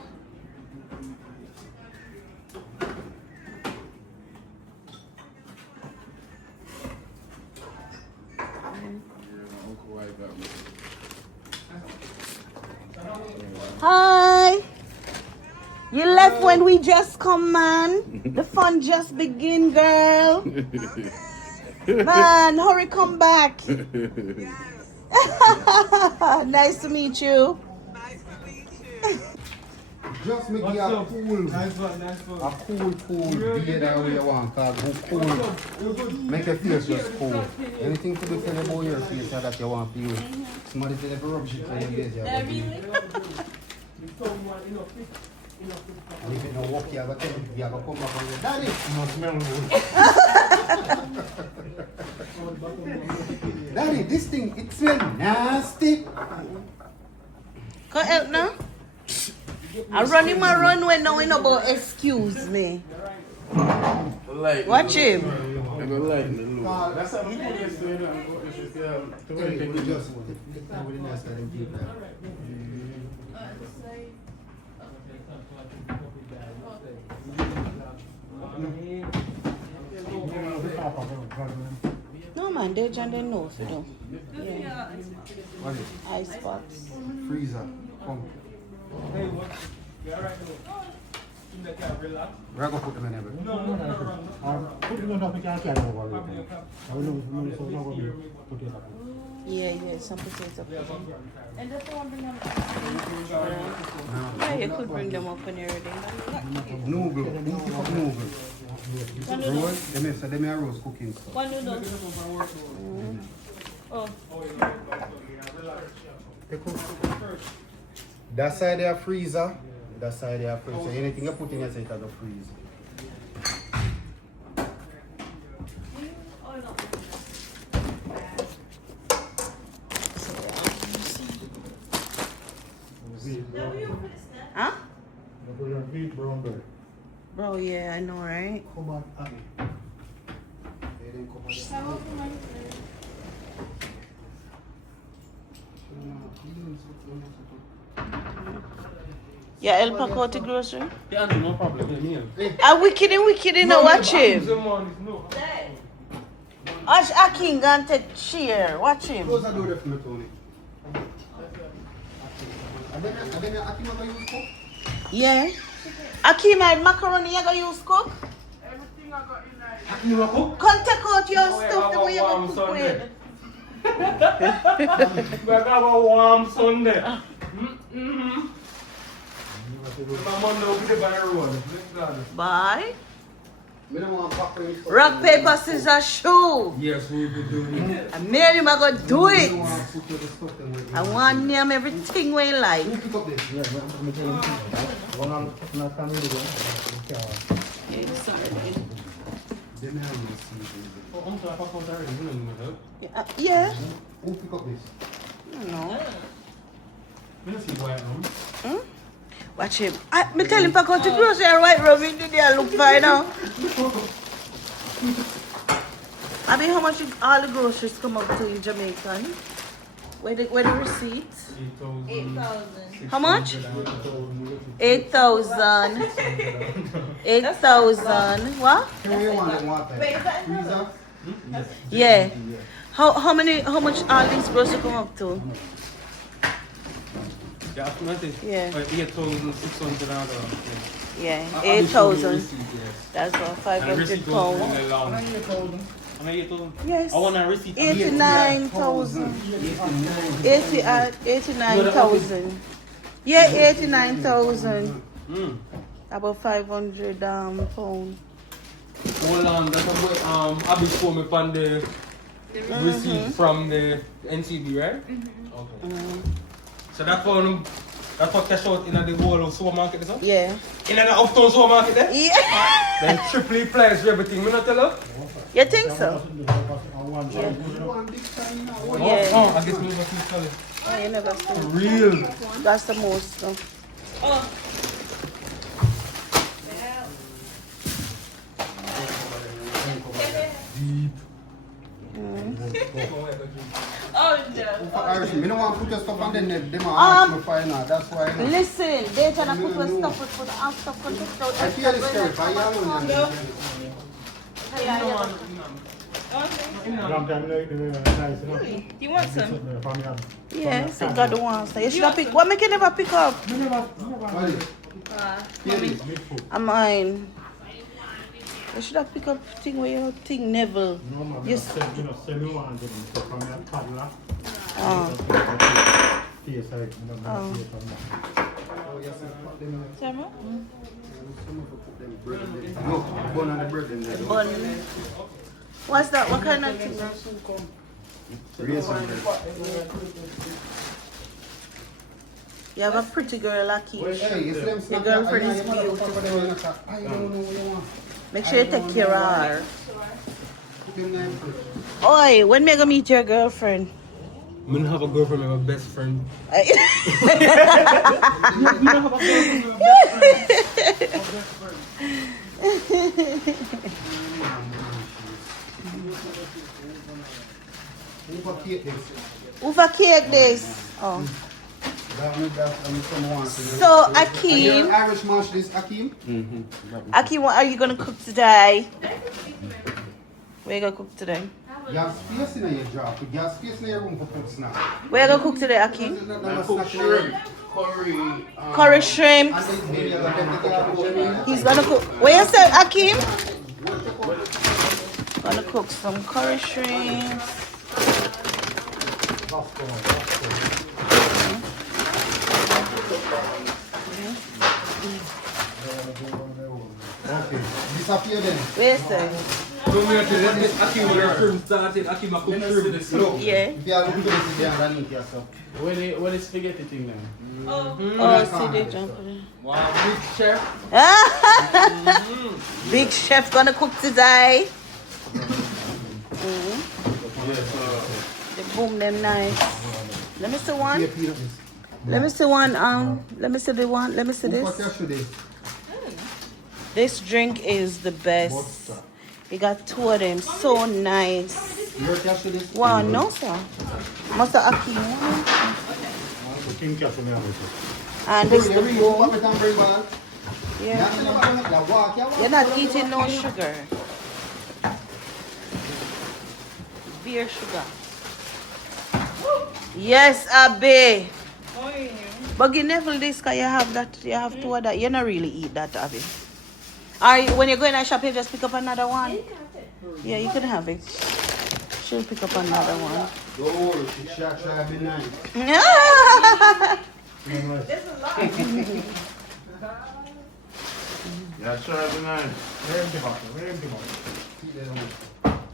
Hi. You left when we just come, man. The fun just begin, girl. Man, hurry, come back. Nice to meet you. Just make you a cool beer that way you want, cause cool. Make your face just cool. Anything to do for the boy your face that you want for you. Somebody say they rub shit for your face. And if you don't walk, you have to tell you have to come back on your daddy. Not smell good. Daddy, this thing, it smells nasty. Come help now. I run him a run when no one about excuse me. Watch him. That's how we put this to it. No man, they John they know for them. Yeah. Ice spots. Freezer. Come. Where I go put them in there? Put it on top of your can over it. I will know so now we put it up. Yeah, some potatoes. And that's the one bring them. Yeah, you could bring them up when you're ready. Noodle. Who pick up noodle? Rose? Them are rose cooking. One noodle. Oh. That side there freezer. That side there freezer. Anything you put in your side it will freeze. Huh? Brown bread. Bro, yeah, I know, right? Come on, Abby. Yeah, El Paco to grocery. Yeah, no problem. Wicked, no, watch him. Ash Akin gonna take cheer, watch him. Close the door there for me, Tony. And then Akim will use cook? Yeah. Akim, my macaroni you gonna use cook? Everything I got in there. Akim will cook? Come take out your stuff the way you gonna cook with. We have a warm Sunday. I'm on the road. Bye. Me don't want packaging stuff. Rock, paper, scissors, shoe. Yes, we will be doing it. And Mary, I'm gonna do it. Me don't want to put the stuff them with. I want to name everything we like. Who pick up this? Yeah, I'm telling you. One on family go. They may have this season. Oh, I'm sorry, I forgot already. You know, Yeah. Yeah. Who pick up this? I don't know. let's see white room. Watch him. Me tell him pack out the grocery and white rum in there look fine now. I mean, how much all the groceries come up to in Jamaican? Where the receipts? 8,000. How much? 8,000. 8,000. What? Can we want them water? Freezer? Yeah. How much all these groceries come up to? Yeah, automatic. Yeah. 8,600. Yeah, I'll be showing you 8,000. receipt, yes. That's about And 500 receipt goes pounds. in the lounge. How many 8,000? Yes. I want a receipt. 89,000. 89,000. Yeah, 89,000. About 500 pounds. Hold on, that's what Abby showed me on the receipt from the NCB, right? Okay. So that's for cash out in the whole supermarket, is it? Yeah. In the uptown supermarket there? Yeah. Then triply price for everything, me not tell her? You think so? Yeah. Oh, I guess we never keep telling. Oh, you never see. For real. That's the most. No? Deep. Me don't want to put your stuff on them. They might ask me for it now. That's why. Listen, they're trying to put your stuff for the after contact out. I feel it's scary. But you alone. You want some? Yes, you got the ones. You should have picked. What make you never pick up? I'm mine. You should have picked up thing where you think Neville. Yes. No, bun on the bread in there. Bun. What's that? What kind of thing? Raisin bread. You have a pretty girl, Lucky. Your Your girlfriend is beautiful. I don't know what you want. Make sure you take care of her. Put them there in the fridge. Oi, when me gonna meet your girlfriend? I don't have a girlfriend, I'm a best friend. Overcake this. Overcake this. Oh. So, Akeem. Irish mash this, Akeem? Akeem, what are you gonna cook today? What are you gonna cook today? Gas space in your job. Gas space in your room for put snack. Where you gonna cook today, Aki? Cook shrimp, curry, Curry shrimp. He's gonna cook. Where you say, Akim? Gonna cook some curry shrimps. Okay. Disappear then. Where you say? Don't let this Aki with her shrimp started. Aki ma cook shrimp. Look. Yeah. If you are looking at it, underneath yourself. What is spaghetti thing now? Oh, see they jump in. Wow, big chef. Big chef gonna cook today. They boom them nice. Let me see one. Let me see one. Let me see the one. Let me see this. This drink is the best. You got two of them. So nice. Wow, no sir. Master Akim. And this is the boom. Yeah. You're not eating no sugar. Beer sugar. Yes, Abby. But you never this cause you have that. You have two of that. You don't really eat that, Abby. When you're going to shop, you just pick up another one. Yeah, you can have it. She'll pick up another one. Oh, she shot try to be nice. Yeah, try to be nice.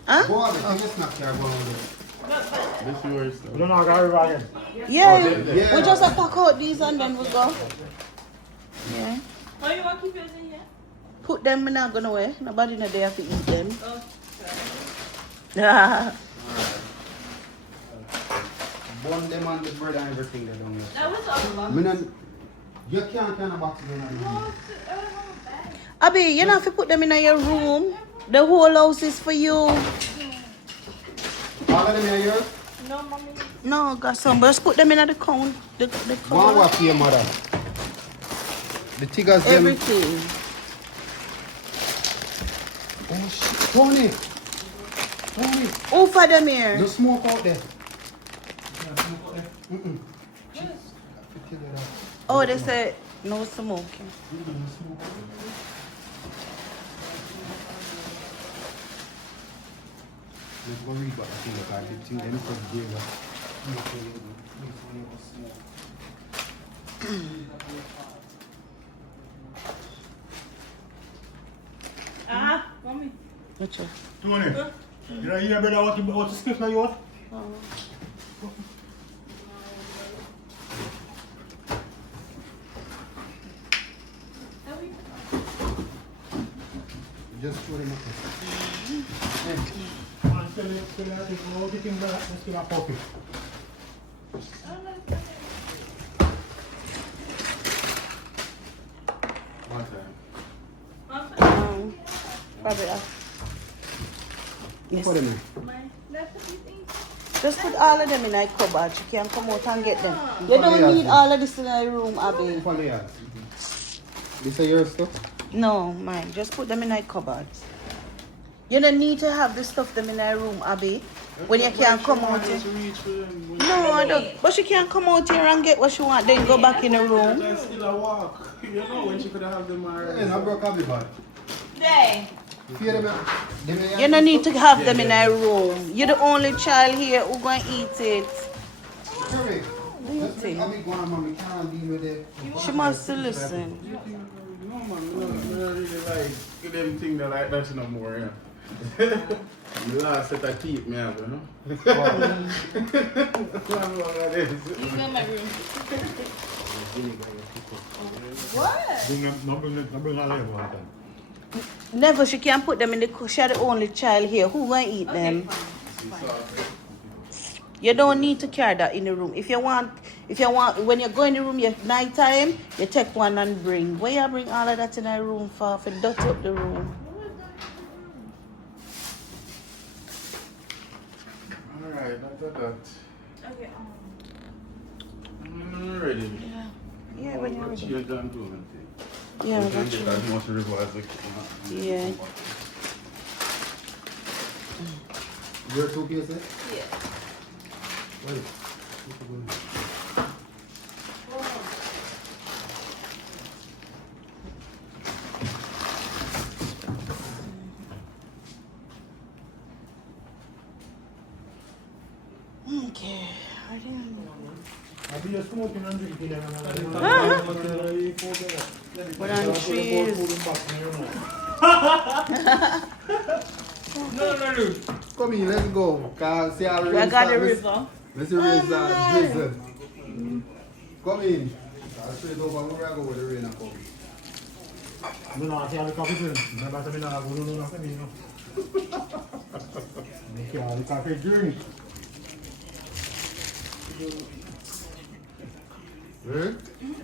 Huh? Go on, take a snack here, go on. This is yours. We don't know how to again. Yeah, we just pack out these and then we go. Yeah. How you want to keep yours in here? Put them in not gonna wear. Nobody in the day have to eat them. Oh, Yeah. Bun them on the bread and everything they don't that was all about. You can't kind of box them in the room. Abby, you don't have to put them in your room. The whole house is for you. All of them are yours? No, mommy. No, got some. But just put them in the cone. The One cone. what for your mother? The tigers them. Everything. Oh shit. Tony! Tony! Who for them here? No smoke out there. Oh, they said no smoking. Let's go read what I think about the thing them from there. Mommy. What's up? Tony, you know your brother what to skip now you what? Just throw them up there. Tell him, let's give him a puppy. One time. Probably up. Yes. Put them in. Just put all of them in a cupboard. You can come out and get them. You don't need all of this in a room, Abby. Follow ya. This is your stuff? No, mine. Just put them in a cupboard. You don't need to have the stuff them in a room, Abby. When you can't come out here. No, I don't. But she can't come out here and get what she want, then go back in the room. That's still a walk. You know when she could have them already. Yeah, I broke up the bad. Day. You don't need to have them in a room. You're the only child here who going to eat it. She must listen. No, man, I don't really like them things that like that no more, yeah. The last set of teeth me have, you know? One of this. You got my room. What? Bring all them one time. Never, she can't put them in the cook. She's the only child here. Who going to eat them? You don't need to carry that in the room. If you want, when you go in the room, at night time, you take one and bring. Where you bring all of that in the room for dust up the room? Alright, that. Okay. I'm ready. Yeah, when you're ready. You're done doing it. Yeah, You can that's get as much reward as you can. Yeah. Your two pieces? Yeah. Wait. Okay. I didn't know. I'll be smoking and drinking and Put on cheese. No. Come in, let's go. Cause see how I got the river. Let's see raise that drizzle. Come in. I'll straight over where I go with the rain and come. I'm not saying the coffee drink. Remember I said I'm not going to nothing, you know. Okay, the coffee drink. Eh?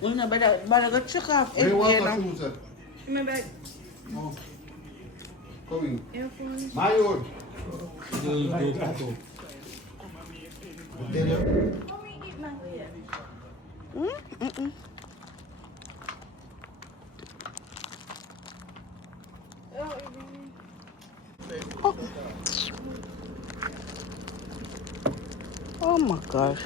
Well, no, but I go check off. Hey, what you are know. you doing? My bag. Oh. Come in. Earphones. My own. Oh my gosh.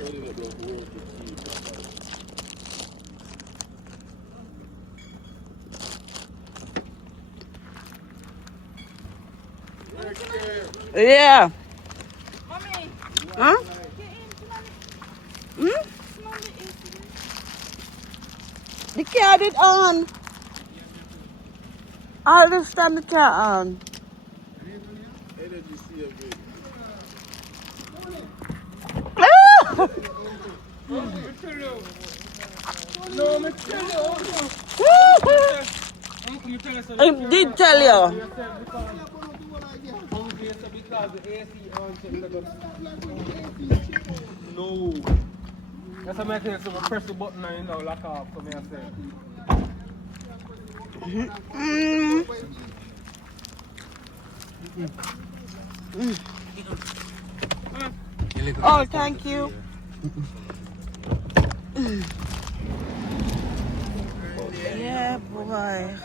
Yeah. Mommy. Huh? Hmm? The cat is on. All this time the cat on. I did tell you. No. That's how I make it. So I press the button and you know, lock off. Come here, Oh, thank you. Yeah, boy.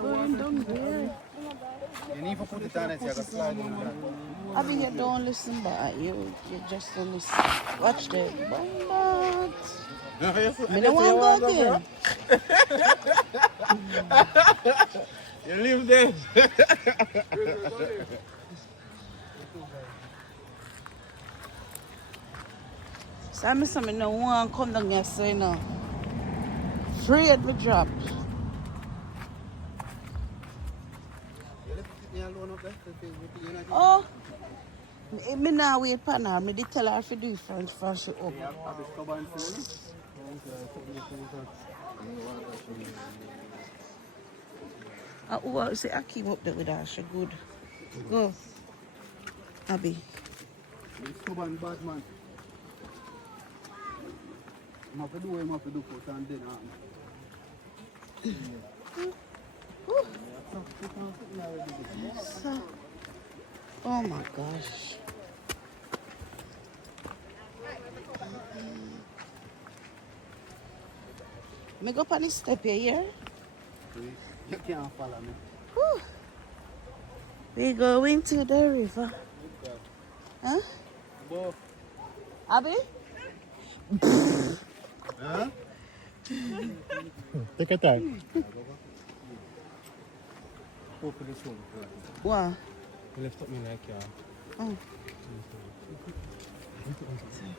Going down there. You need to put it on it, you can slide it down. I mean, you don't listen, but you just don't listen. Watch that. But I don't want to go there. You live there. So I miss something. No one come down here, so you know. Free at the drop. Oh, me now wait for her. Me did tell her if you do it for she open. Oh, see, I keep up there with her. She good. Go, Abby. Stubborn bad man. I'm have to do what I'm have to do for and then So, oh my gosh. Me go up on the step here. you can't follow me. Whew. We going to the river. Huh? Abby? Huh? Take your time. Open this one. What? You lift up me like yeah. Oh.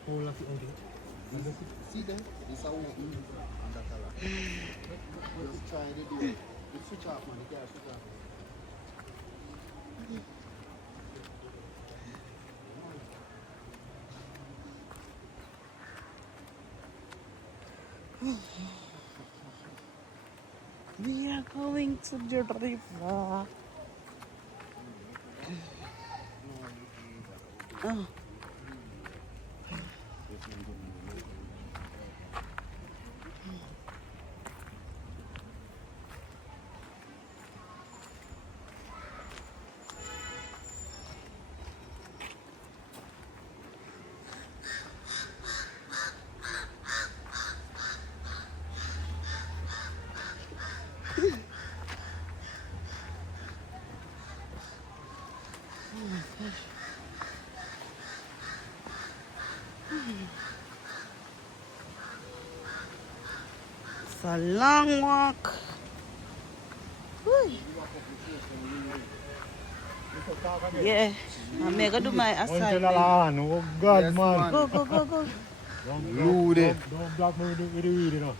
Hold up it. See them? This is how we eat on that color. Just try to do it. You switch off, man. You can't switch off. We are going to the river. Oh. a long walk. Whew. Yeah, I'm gonna do my assignment. Oh God, Yes, man. man. Go, go, go, go. Rude. Don't block me with the weed, you know.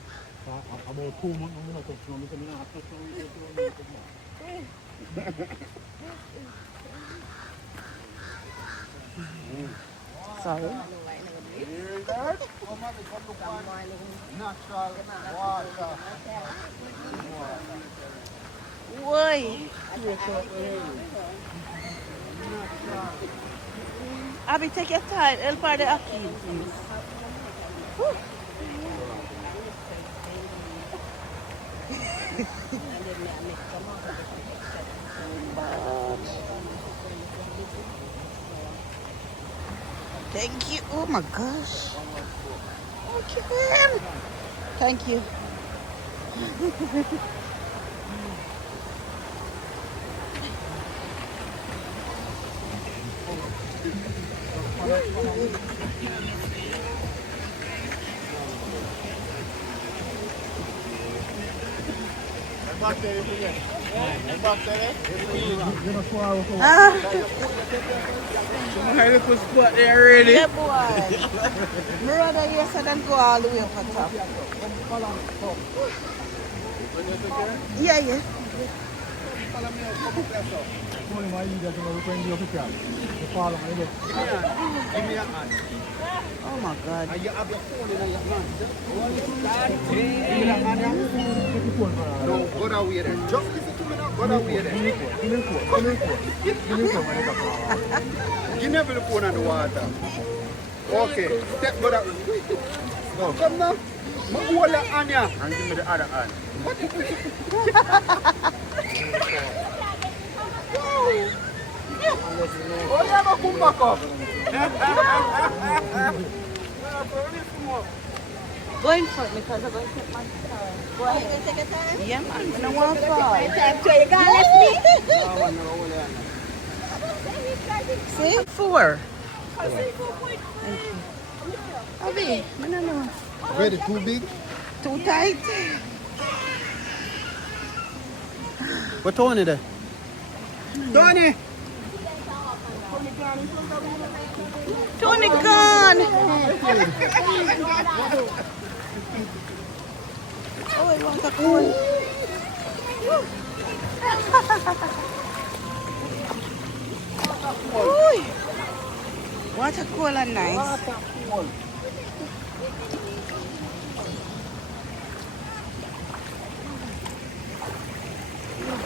About 2 months, I'm not touching them. I'm not touching Sorry. Natural water. Why? Abby, take your time. El par de aquí, please. Whew. Thank you. Oh my gosh. Thank you, man. Thank you. Ah. I look spot there already. Yeah, boy. My brother yesterday go all the way up on top. Yeah, yeah. Oh my God. And you have your phone in your hand. No, go that way then. Just listen to me now. Go that way then. Give me the phone and the water. Okay. Step go that way. No, come now. Hold your hand here. And give me the other hand. Oh, you have a come back up. Go in front because I'm going to take my time. Go ahead. You take your time? Yeah, man. I don't want to fall. You can't left me. See? 4. Abby, I don't know. Ready, too big? Too tight? What Tony there? Tony! Tony gone! Oh, I want a cool. Water cool and nice.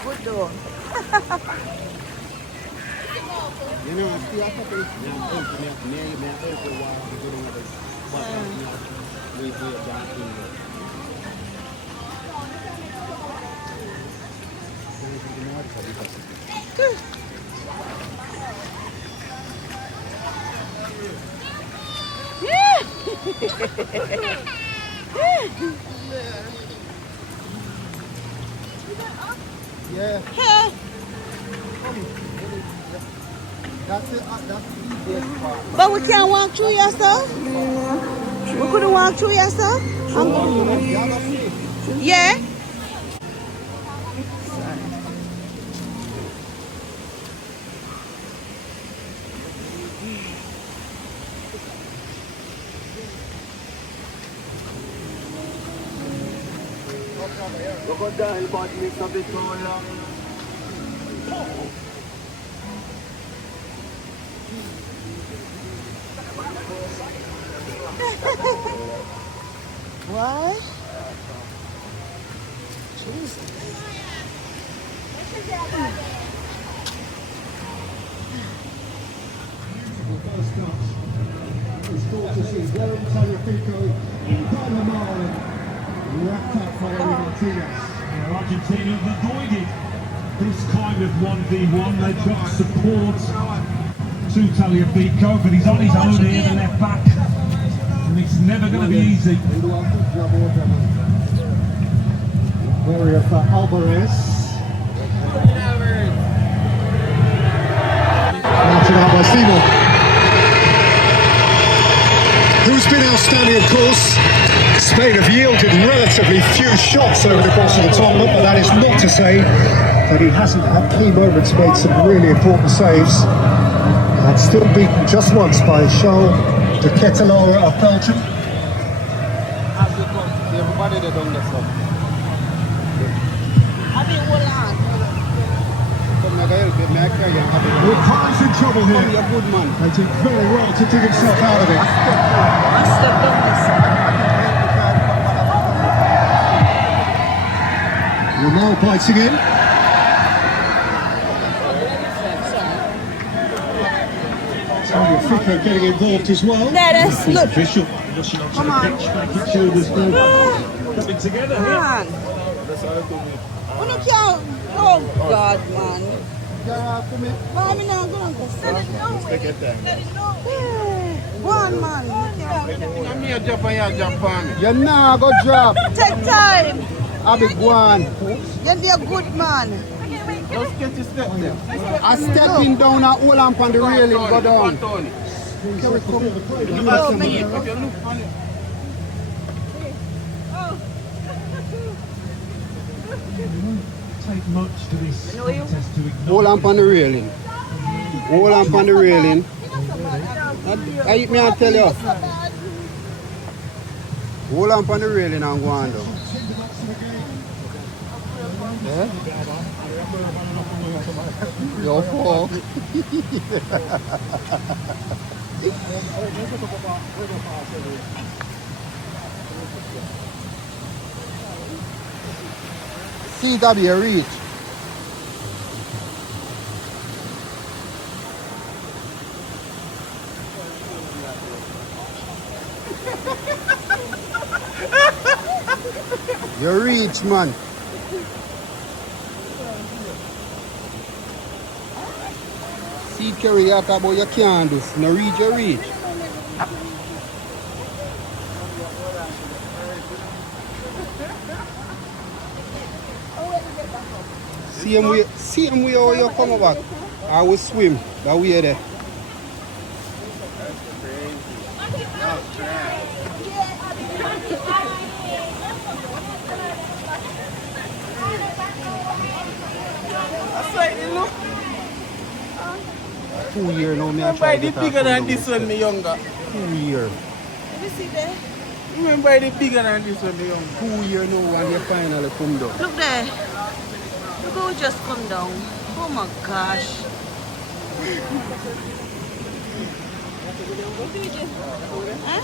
Good though. You know, I still have to pay. Yeah. That's it. That's the easiest part. But we can't walk through your stuff? We couldn't walk through your stuff? Yeah? Look at that, but mix up the tone. What? Jesus. Argentina have avoided this kind of 1v1. They've got support to Taliafico, but he's on his own here, the left back. And it's never going to be easy. Area for Alvarez. Mounted out by Seymour. Who's been outstanding, of course. Spain have yielded relatively few shots over the course of the tournament, but that is not to say that he hasn't had key moments, made some really important saves, and still beaten just once by Charles de Ketelaere of Belgium. Everybody they done the fuck. Well, Price in trouble here. You're good man. They did very well to dig himself out of it. Lamar biting in. Tony Fico getting involved as well. Let us look. Official. Come on. Shoulders Come together on. Oh God, man. Why am I not going to sell it now? One man. You nah go drop. Take time. I be one. You're a good man. Just get your step there. I stepping down and hold on the railing, go down. Take much to this contest to ignore. Hold on the railing. Hold on the railing. I tell you. Hold on the railing and go on down. Yeah? Your fault. See that be a reach. You reach, man. See carry out about you can't do. No reach, you reach. See him way how you come back. I will swim that way there. Look. 2 years now, me I Remember try the to get bigger her than from this down. one, me younger. 2 years. You see there? Remember the bigger than this one, me younger. 2 years now when you finally come down. Look there. Look how it just come down. Oh my gosh. Huh?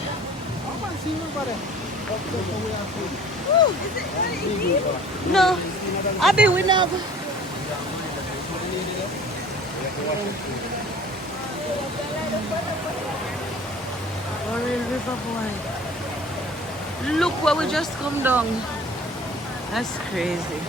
No. Abby, we know. River boy. Look where we just come down. That's crazy.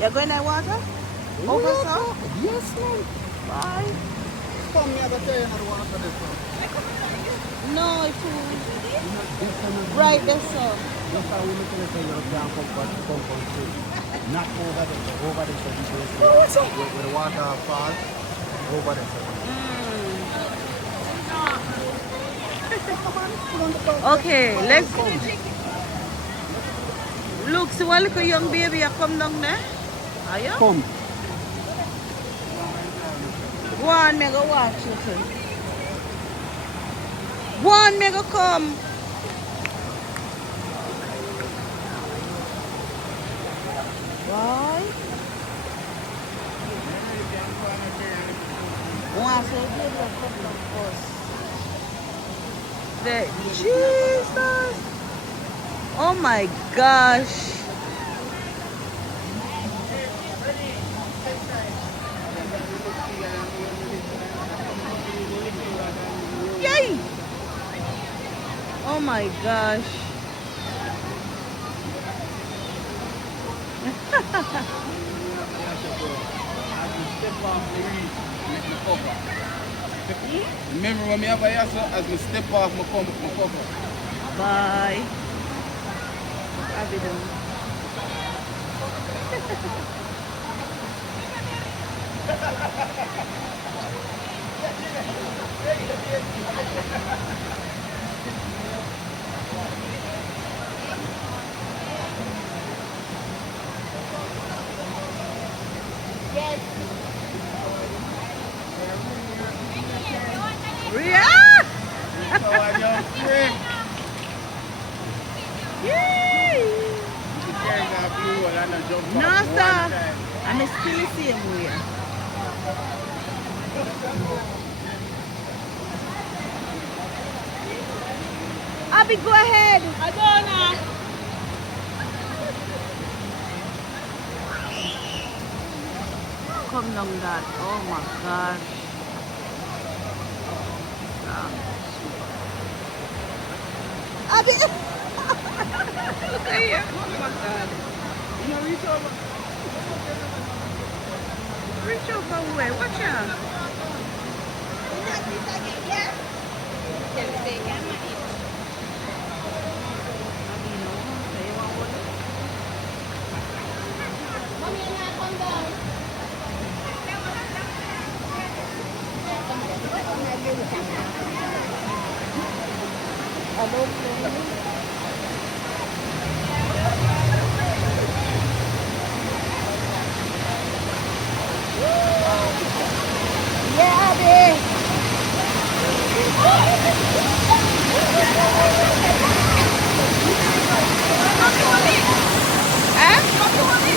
You're going to water? Over so? Yes, ma'am. Bye. Come here, I tell you how to water this one. No, it's right there, so. That's how we look at it, you can't come back to compound street. Not over there, over there, so where the water falls, over there. Okay, let's look. See what little young baby you come down there? Are you? Come. Go on, me go watch it. Go on, me go come. Why? Jesus! Oh my gosh! Yay! Oh my gosh! Remember when me have a as me step off, me come, me cover. Bye. Abby doing? Ria! No, sir. I'm still the same way. Abby, go ahead. I don't know. Come down, Dad. Oh my God. Abby! Look at here. Oh my God. You know, reach over. Reach over where? Watch out.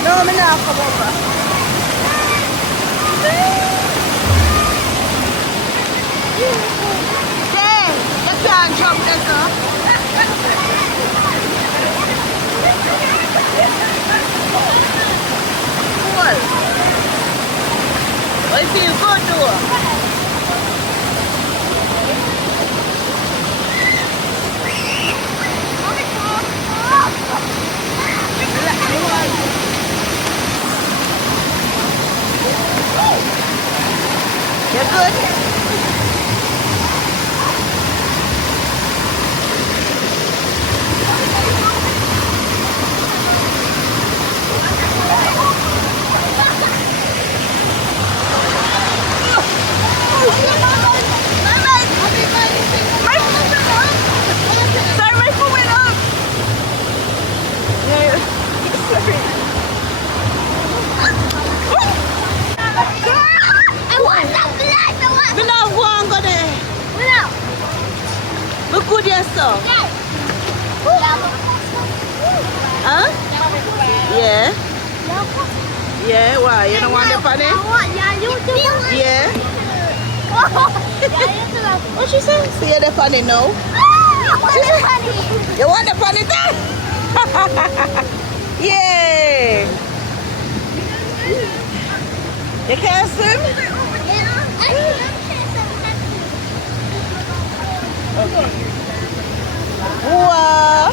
No, I'm not come over. Hey, you can't jump there, sir. Cool. Well, it feels good, though. You're good? Look good yourself. Huh? Yeah. Yeah, why? You don't want the funny? Yeah. What she say? So you're the funny, no? You want the funny thing? Yeah. You can't swim? Wow.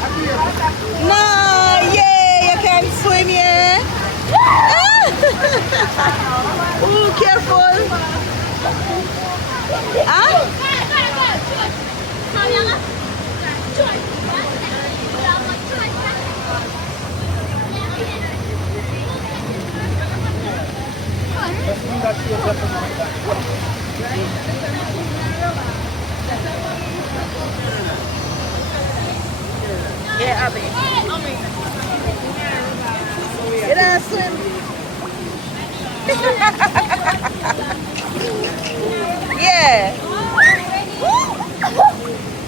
No, yeah, you can swim, yeah. Oh, careful. Huh? Yeah, Abby. You don't swim. Yeah.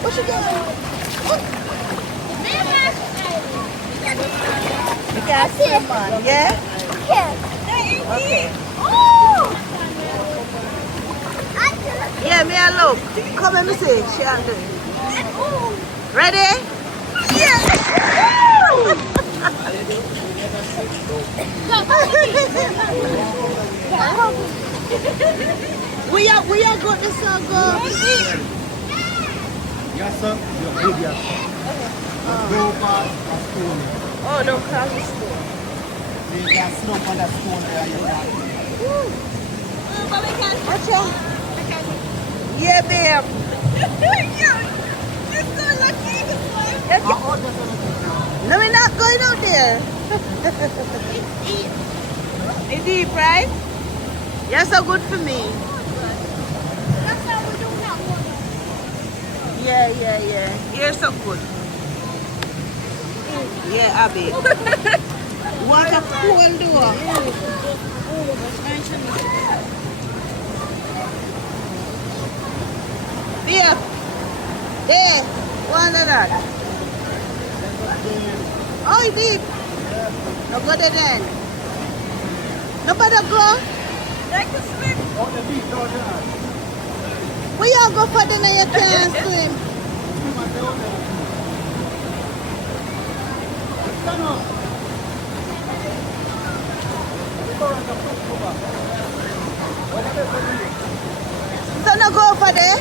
What you doing? You can't swim, man. Yeah? Okay. Yeah, me and look. Come and me see. She and do it. Ready? Yeah. we are good to go. Yes, sir. You're good, yes. Go past the stone. Oh, don't cross the stone. There's that slope on that stone there. Watch out. Yeah, babe. You're so lucky. No, we're not going out there. It's deep, right? You're so good for me. Yeah. You're so good. Yeah, Abby. What a cool door. Here. There. One of that. Oh, it's deep. No go there then. Nobody go? Like to swim. Where you go for dinner you can't swim? So no go for there?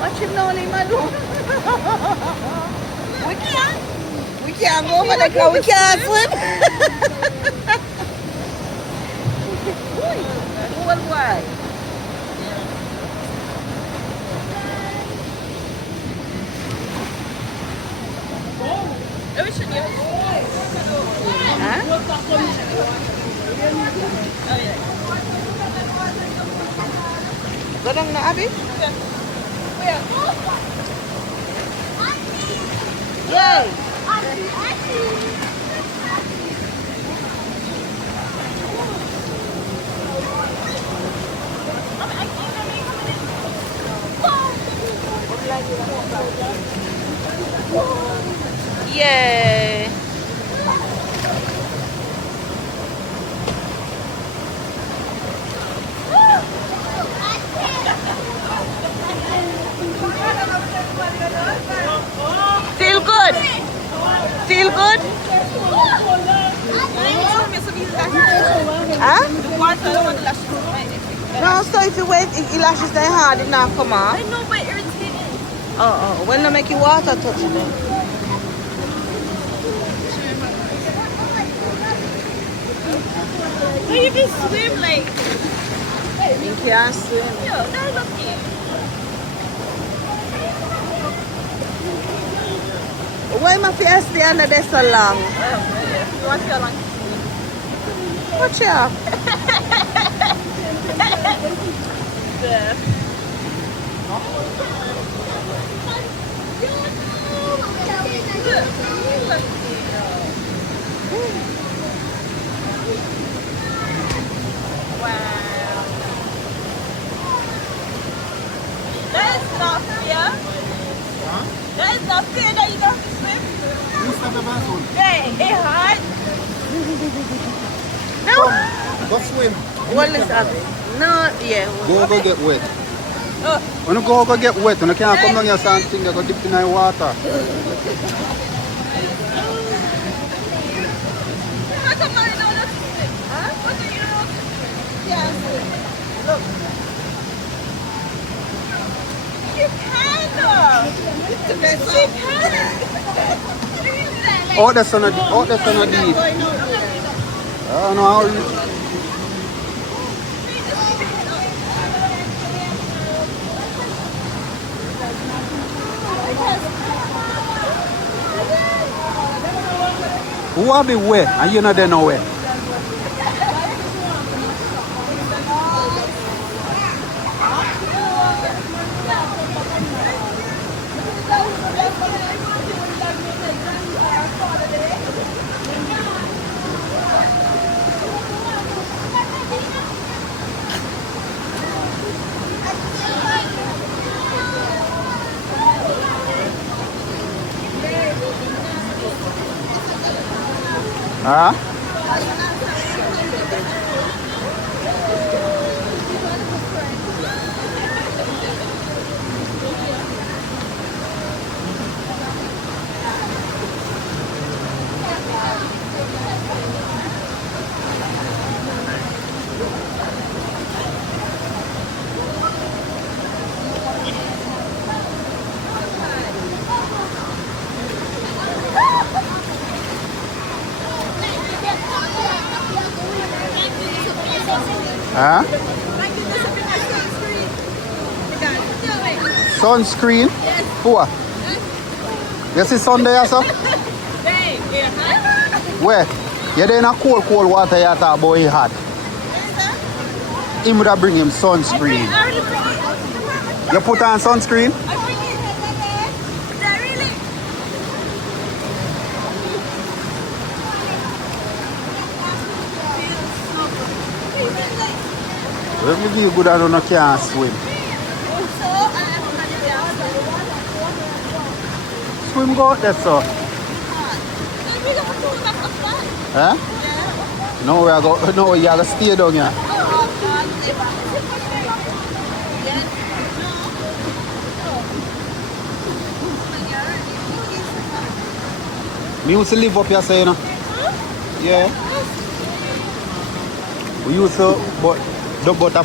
Watch him now, leave my room. We can't go over there because we can't swim. Whole wide. Go down na, Abby? Yay! Yay! Feel good? Feel good? Huh? No, so if you wait, if elashes stay hard, it not come off. I know, but irritating. Oh, when they make you water touch it then. How you can swim like? You can't swim. Yo, that's lucky. Why am I stay under there so long? You want to go long? Watch out. Yeah. Wow. That is not fair. Huh? That is not fair that you don't swim. Hey, it's hard. No. Go swim. What is that? No, yeah. Go get wet. Oh. When you go get wet, you can't come down here and think you go dip in the water. Look. You can though. She can. Oh, that's on a deep. I don't know how. Who are be where? And you're not there nowhere. Huh? Huh? Sunscreen? Who? You see sun there, sir? Where? You're there in a cold water you talk about it hot. He would have bring him sunscreen. You put on sunscreen? Let me give you good and you can't swim. Swim go out there, sir. Huh? No, we are go. No, you have to stay down here. Me used to live up here, so you know. Yeah. We used to, but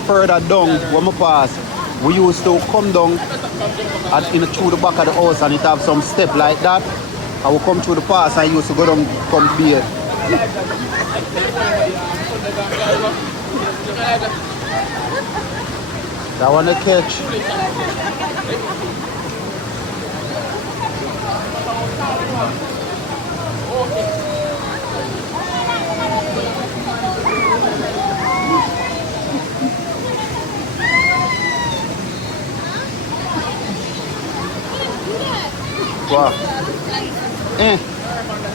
further down when we pass, we used to come down through the back of the house and it have some step like that. I would come through the pass and I used to go down, come beer. That one to catch. Wow.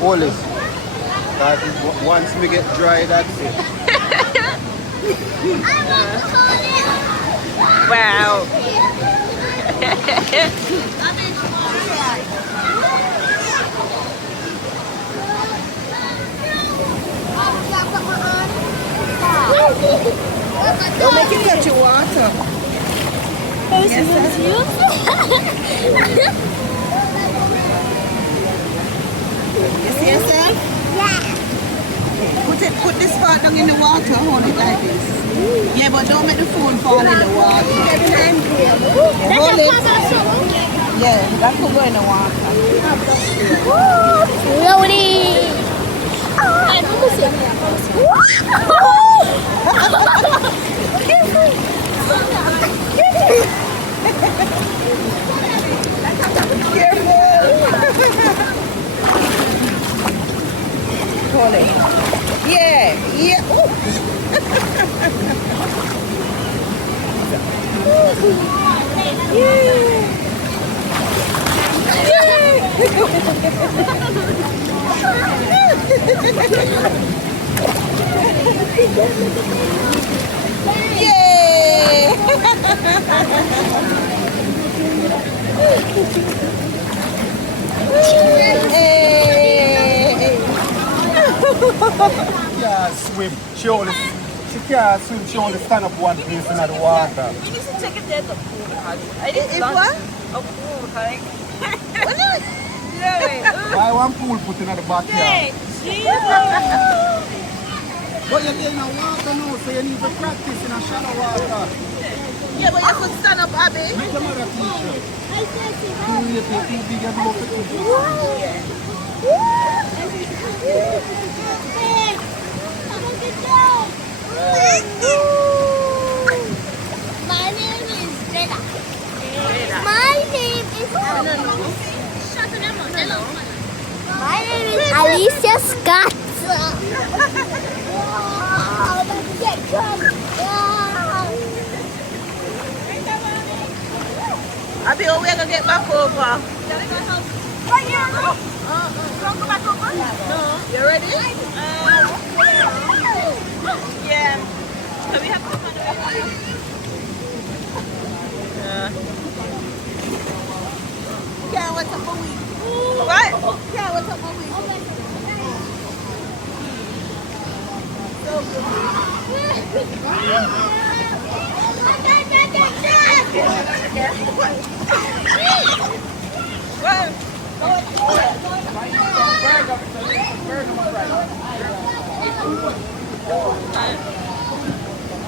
All this. That is, once we get dry, that's it. Wow. Don't make it touch your water. Yes, You see yourself? Yeah. Put this part down in the water, hold it like this. Yeah, but don't make the phone fall in the water. Hold it. Yeah, that could go in the water. Loading. Hold it. Yeah, yeah. Ooh. Yay! Yeah, swim. She can't swim. She only stand up one place in the water. We need to take it there to pool. I It's what? A pool, like. Why one pool put in the backyard? But you're in the water now, so you need to practice in a shallow water. Yeah, but you could stand up, Abby. Make them other teacher. You think big and look at My name is Bella. My name is My name is Alicia Scott. Wow, let's get drunk. Abby, oh, we're gonna get back over. Right here, bro. Don't go back over. No. You ready? Yeah. So we have to find a way. Yeah, what's up, my week? What? Yeah, what's up, my week? So good.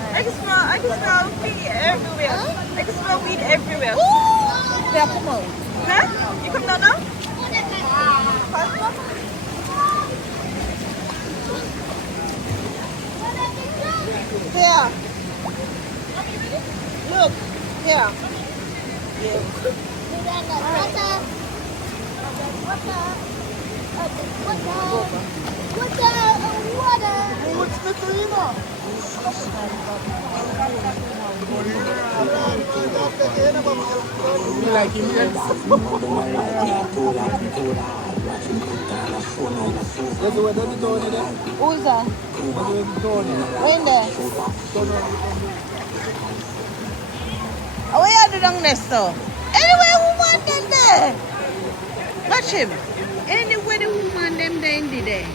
I can smell weed everywhere. I can smell weed everywhere. Yeah, come on. Huh? You come down now? Yeah. Look, here. Like him, yes. Who's that? When there? Oh, where you do down there, so? Anyway, woman them there. Watch him. Anyway, the woman them there in the day.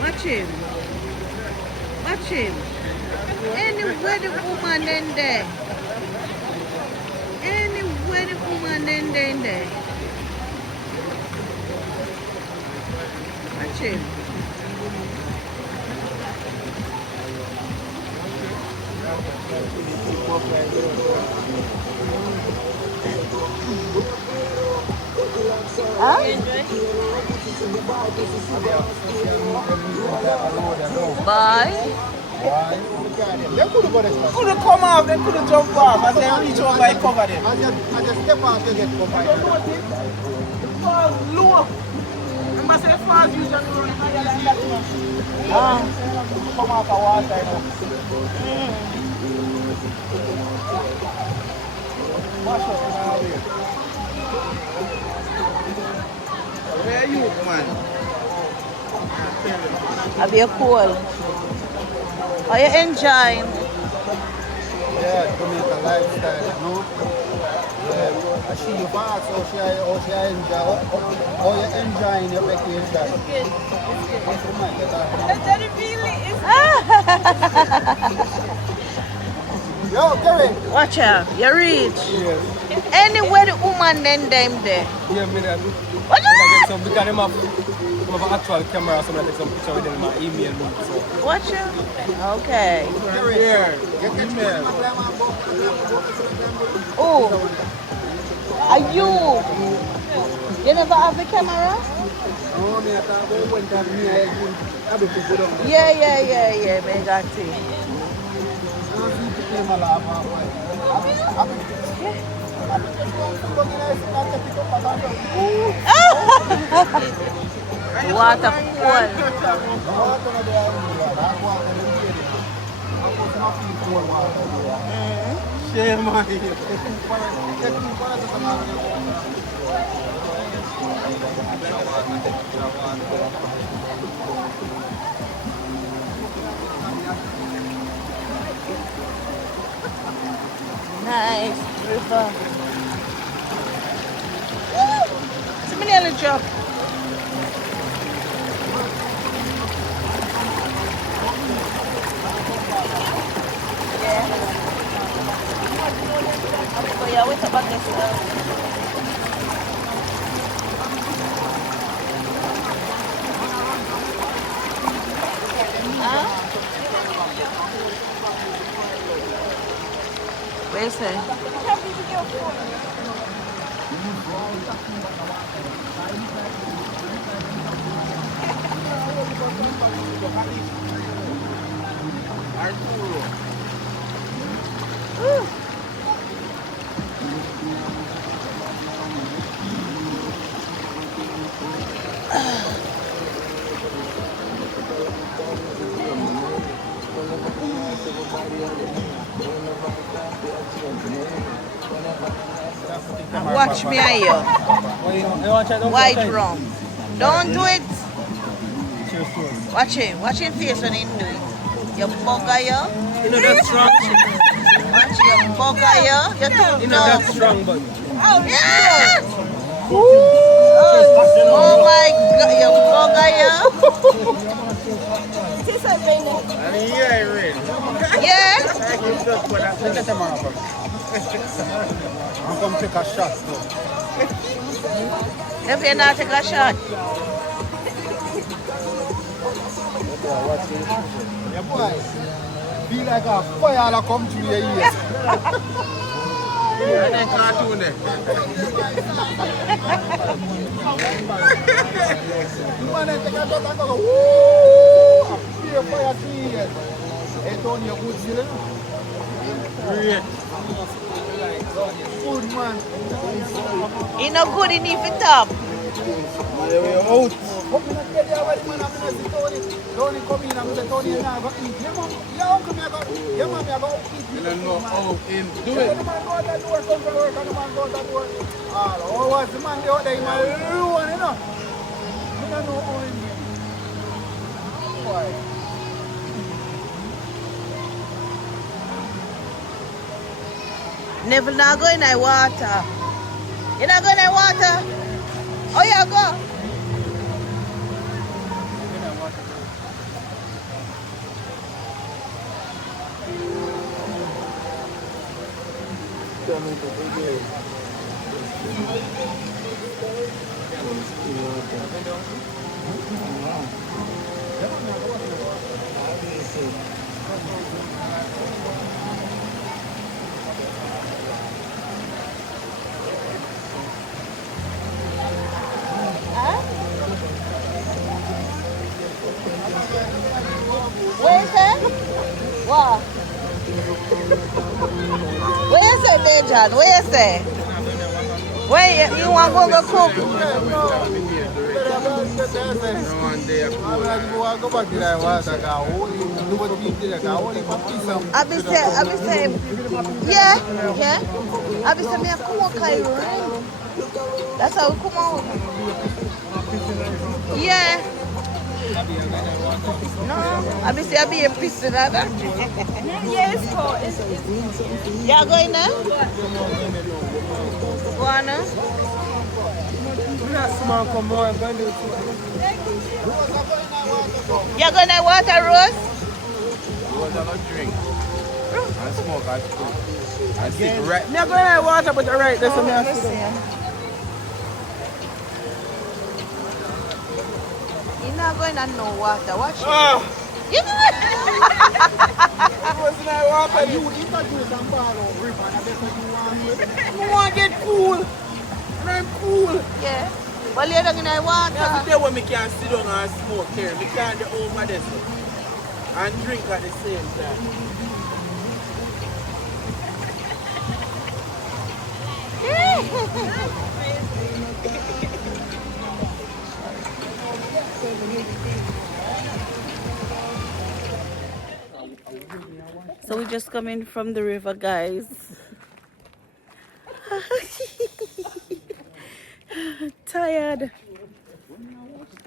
Watch him. Watch him. Anywhere the woman then there. Anywhere the woman then there. Watch him. Huh? Bye. They could have come off, they could have jumped off as they reach over and cover them. I just step off, they get covered. The fall low. You must say falls usually run higher than that. Come off the water, you know. Wash up in our way. Where are you, man? Are you cool? Are you enjoying? Yeah, Jamaica lifestyle, you know. Yeah, I see you back, so she enjoy. Oh, you enjoying your vacation? Good. That Really is. Yo, Gary. Watch out, you reach. Yes. Anywhere the woman then them there. Yeah, me that. What So because them have an actual camera, so I take some picture with them in my email. So. Watch out. Okay. Here, get email. Oh, are you? You never have the camera? Yeah. Me got it. Water cool. Shame, man. Nice river. Woo! See me nearly drop. Yeah. Oh yeah, wait about this now. Huh? Where's it? Watch me and you. White rum. Don't do it. Watch him. Watch him face when he do it. You bugger you. You know that's strong. Watch you bugger you. You too You know that's strong, but. Oh yeah. Oh my God. You bugger you. This is raining. Yeah, it rain. Yeah. I'm going to take a shot though. If you're not take a shot. Yeah, boy. Feel like a fire that come through your ears. And then cartoon there. You want to take a shot and go, woo! I feel fire to your ears. It's on your good feeling. Good man. He no good in if it up. Yeah, we are out. Tony come in and say Tony and I go eat. Yeah, uncle me I go. Yeah, mommy I go eat. You don't know how him do it. The man go out that door, come to work, and the man go out that door. Oh, what's the man out there? He might ruin, you know. I don't know how him. Why? Never not go in the water. You not go in the water? Oh yeah, go. Where is it? What? Where is it, there, John? Where is it? Where you want to go cook? I be say, yeah. I be say, me come on, Cairo, right? That's how we come on. Yeah. No, I be say, I be a piece of that. Yeah, it's cool. Y'all going there? Go on now. You're going to water, Rose? Rose I don't drink. I smoke, I smoke. I cigarette. I'm not going to water, but alright, that's what I'm saying. You're not going to no water. Watch it. You know It was not water. You introduce and borrow river, and I bet you want to get cool. And I'm cool. Yeah. Well, you're not going to water. That's the day when I can sit down and smoke here. I can't get over this and drink at the same time. So we just coming from the river, guys. Tired.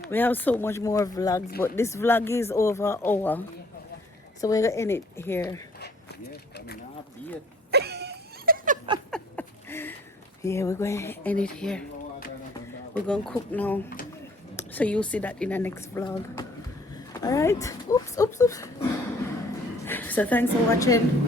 We have so much more vlogs, but this vlog is over an hour. So we're gonna end it here. Yeah, we're going to end it here. We're going to cook now. So you'll see that in the next vlog. Alright? Oops. So thanks for watching.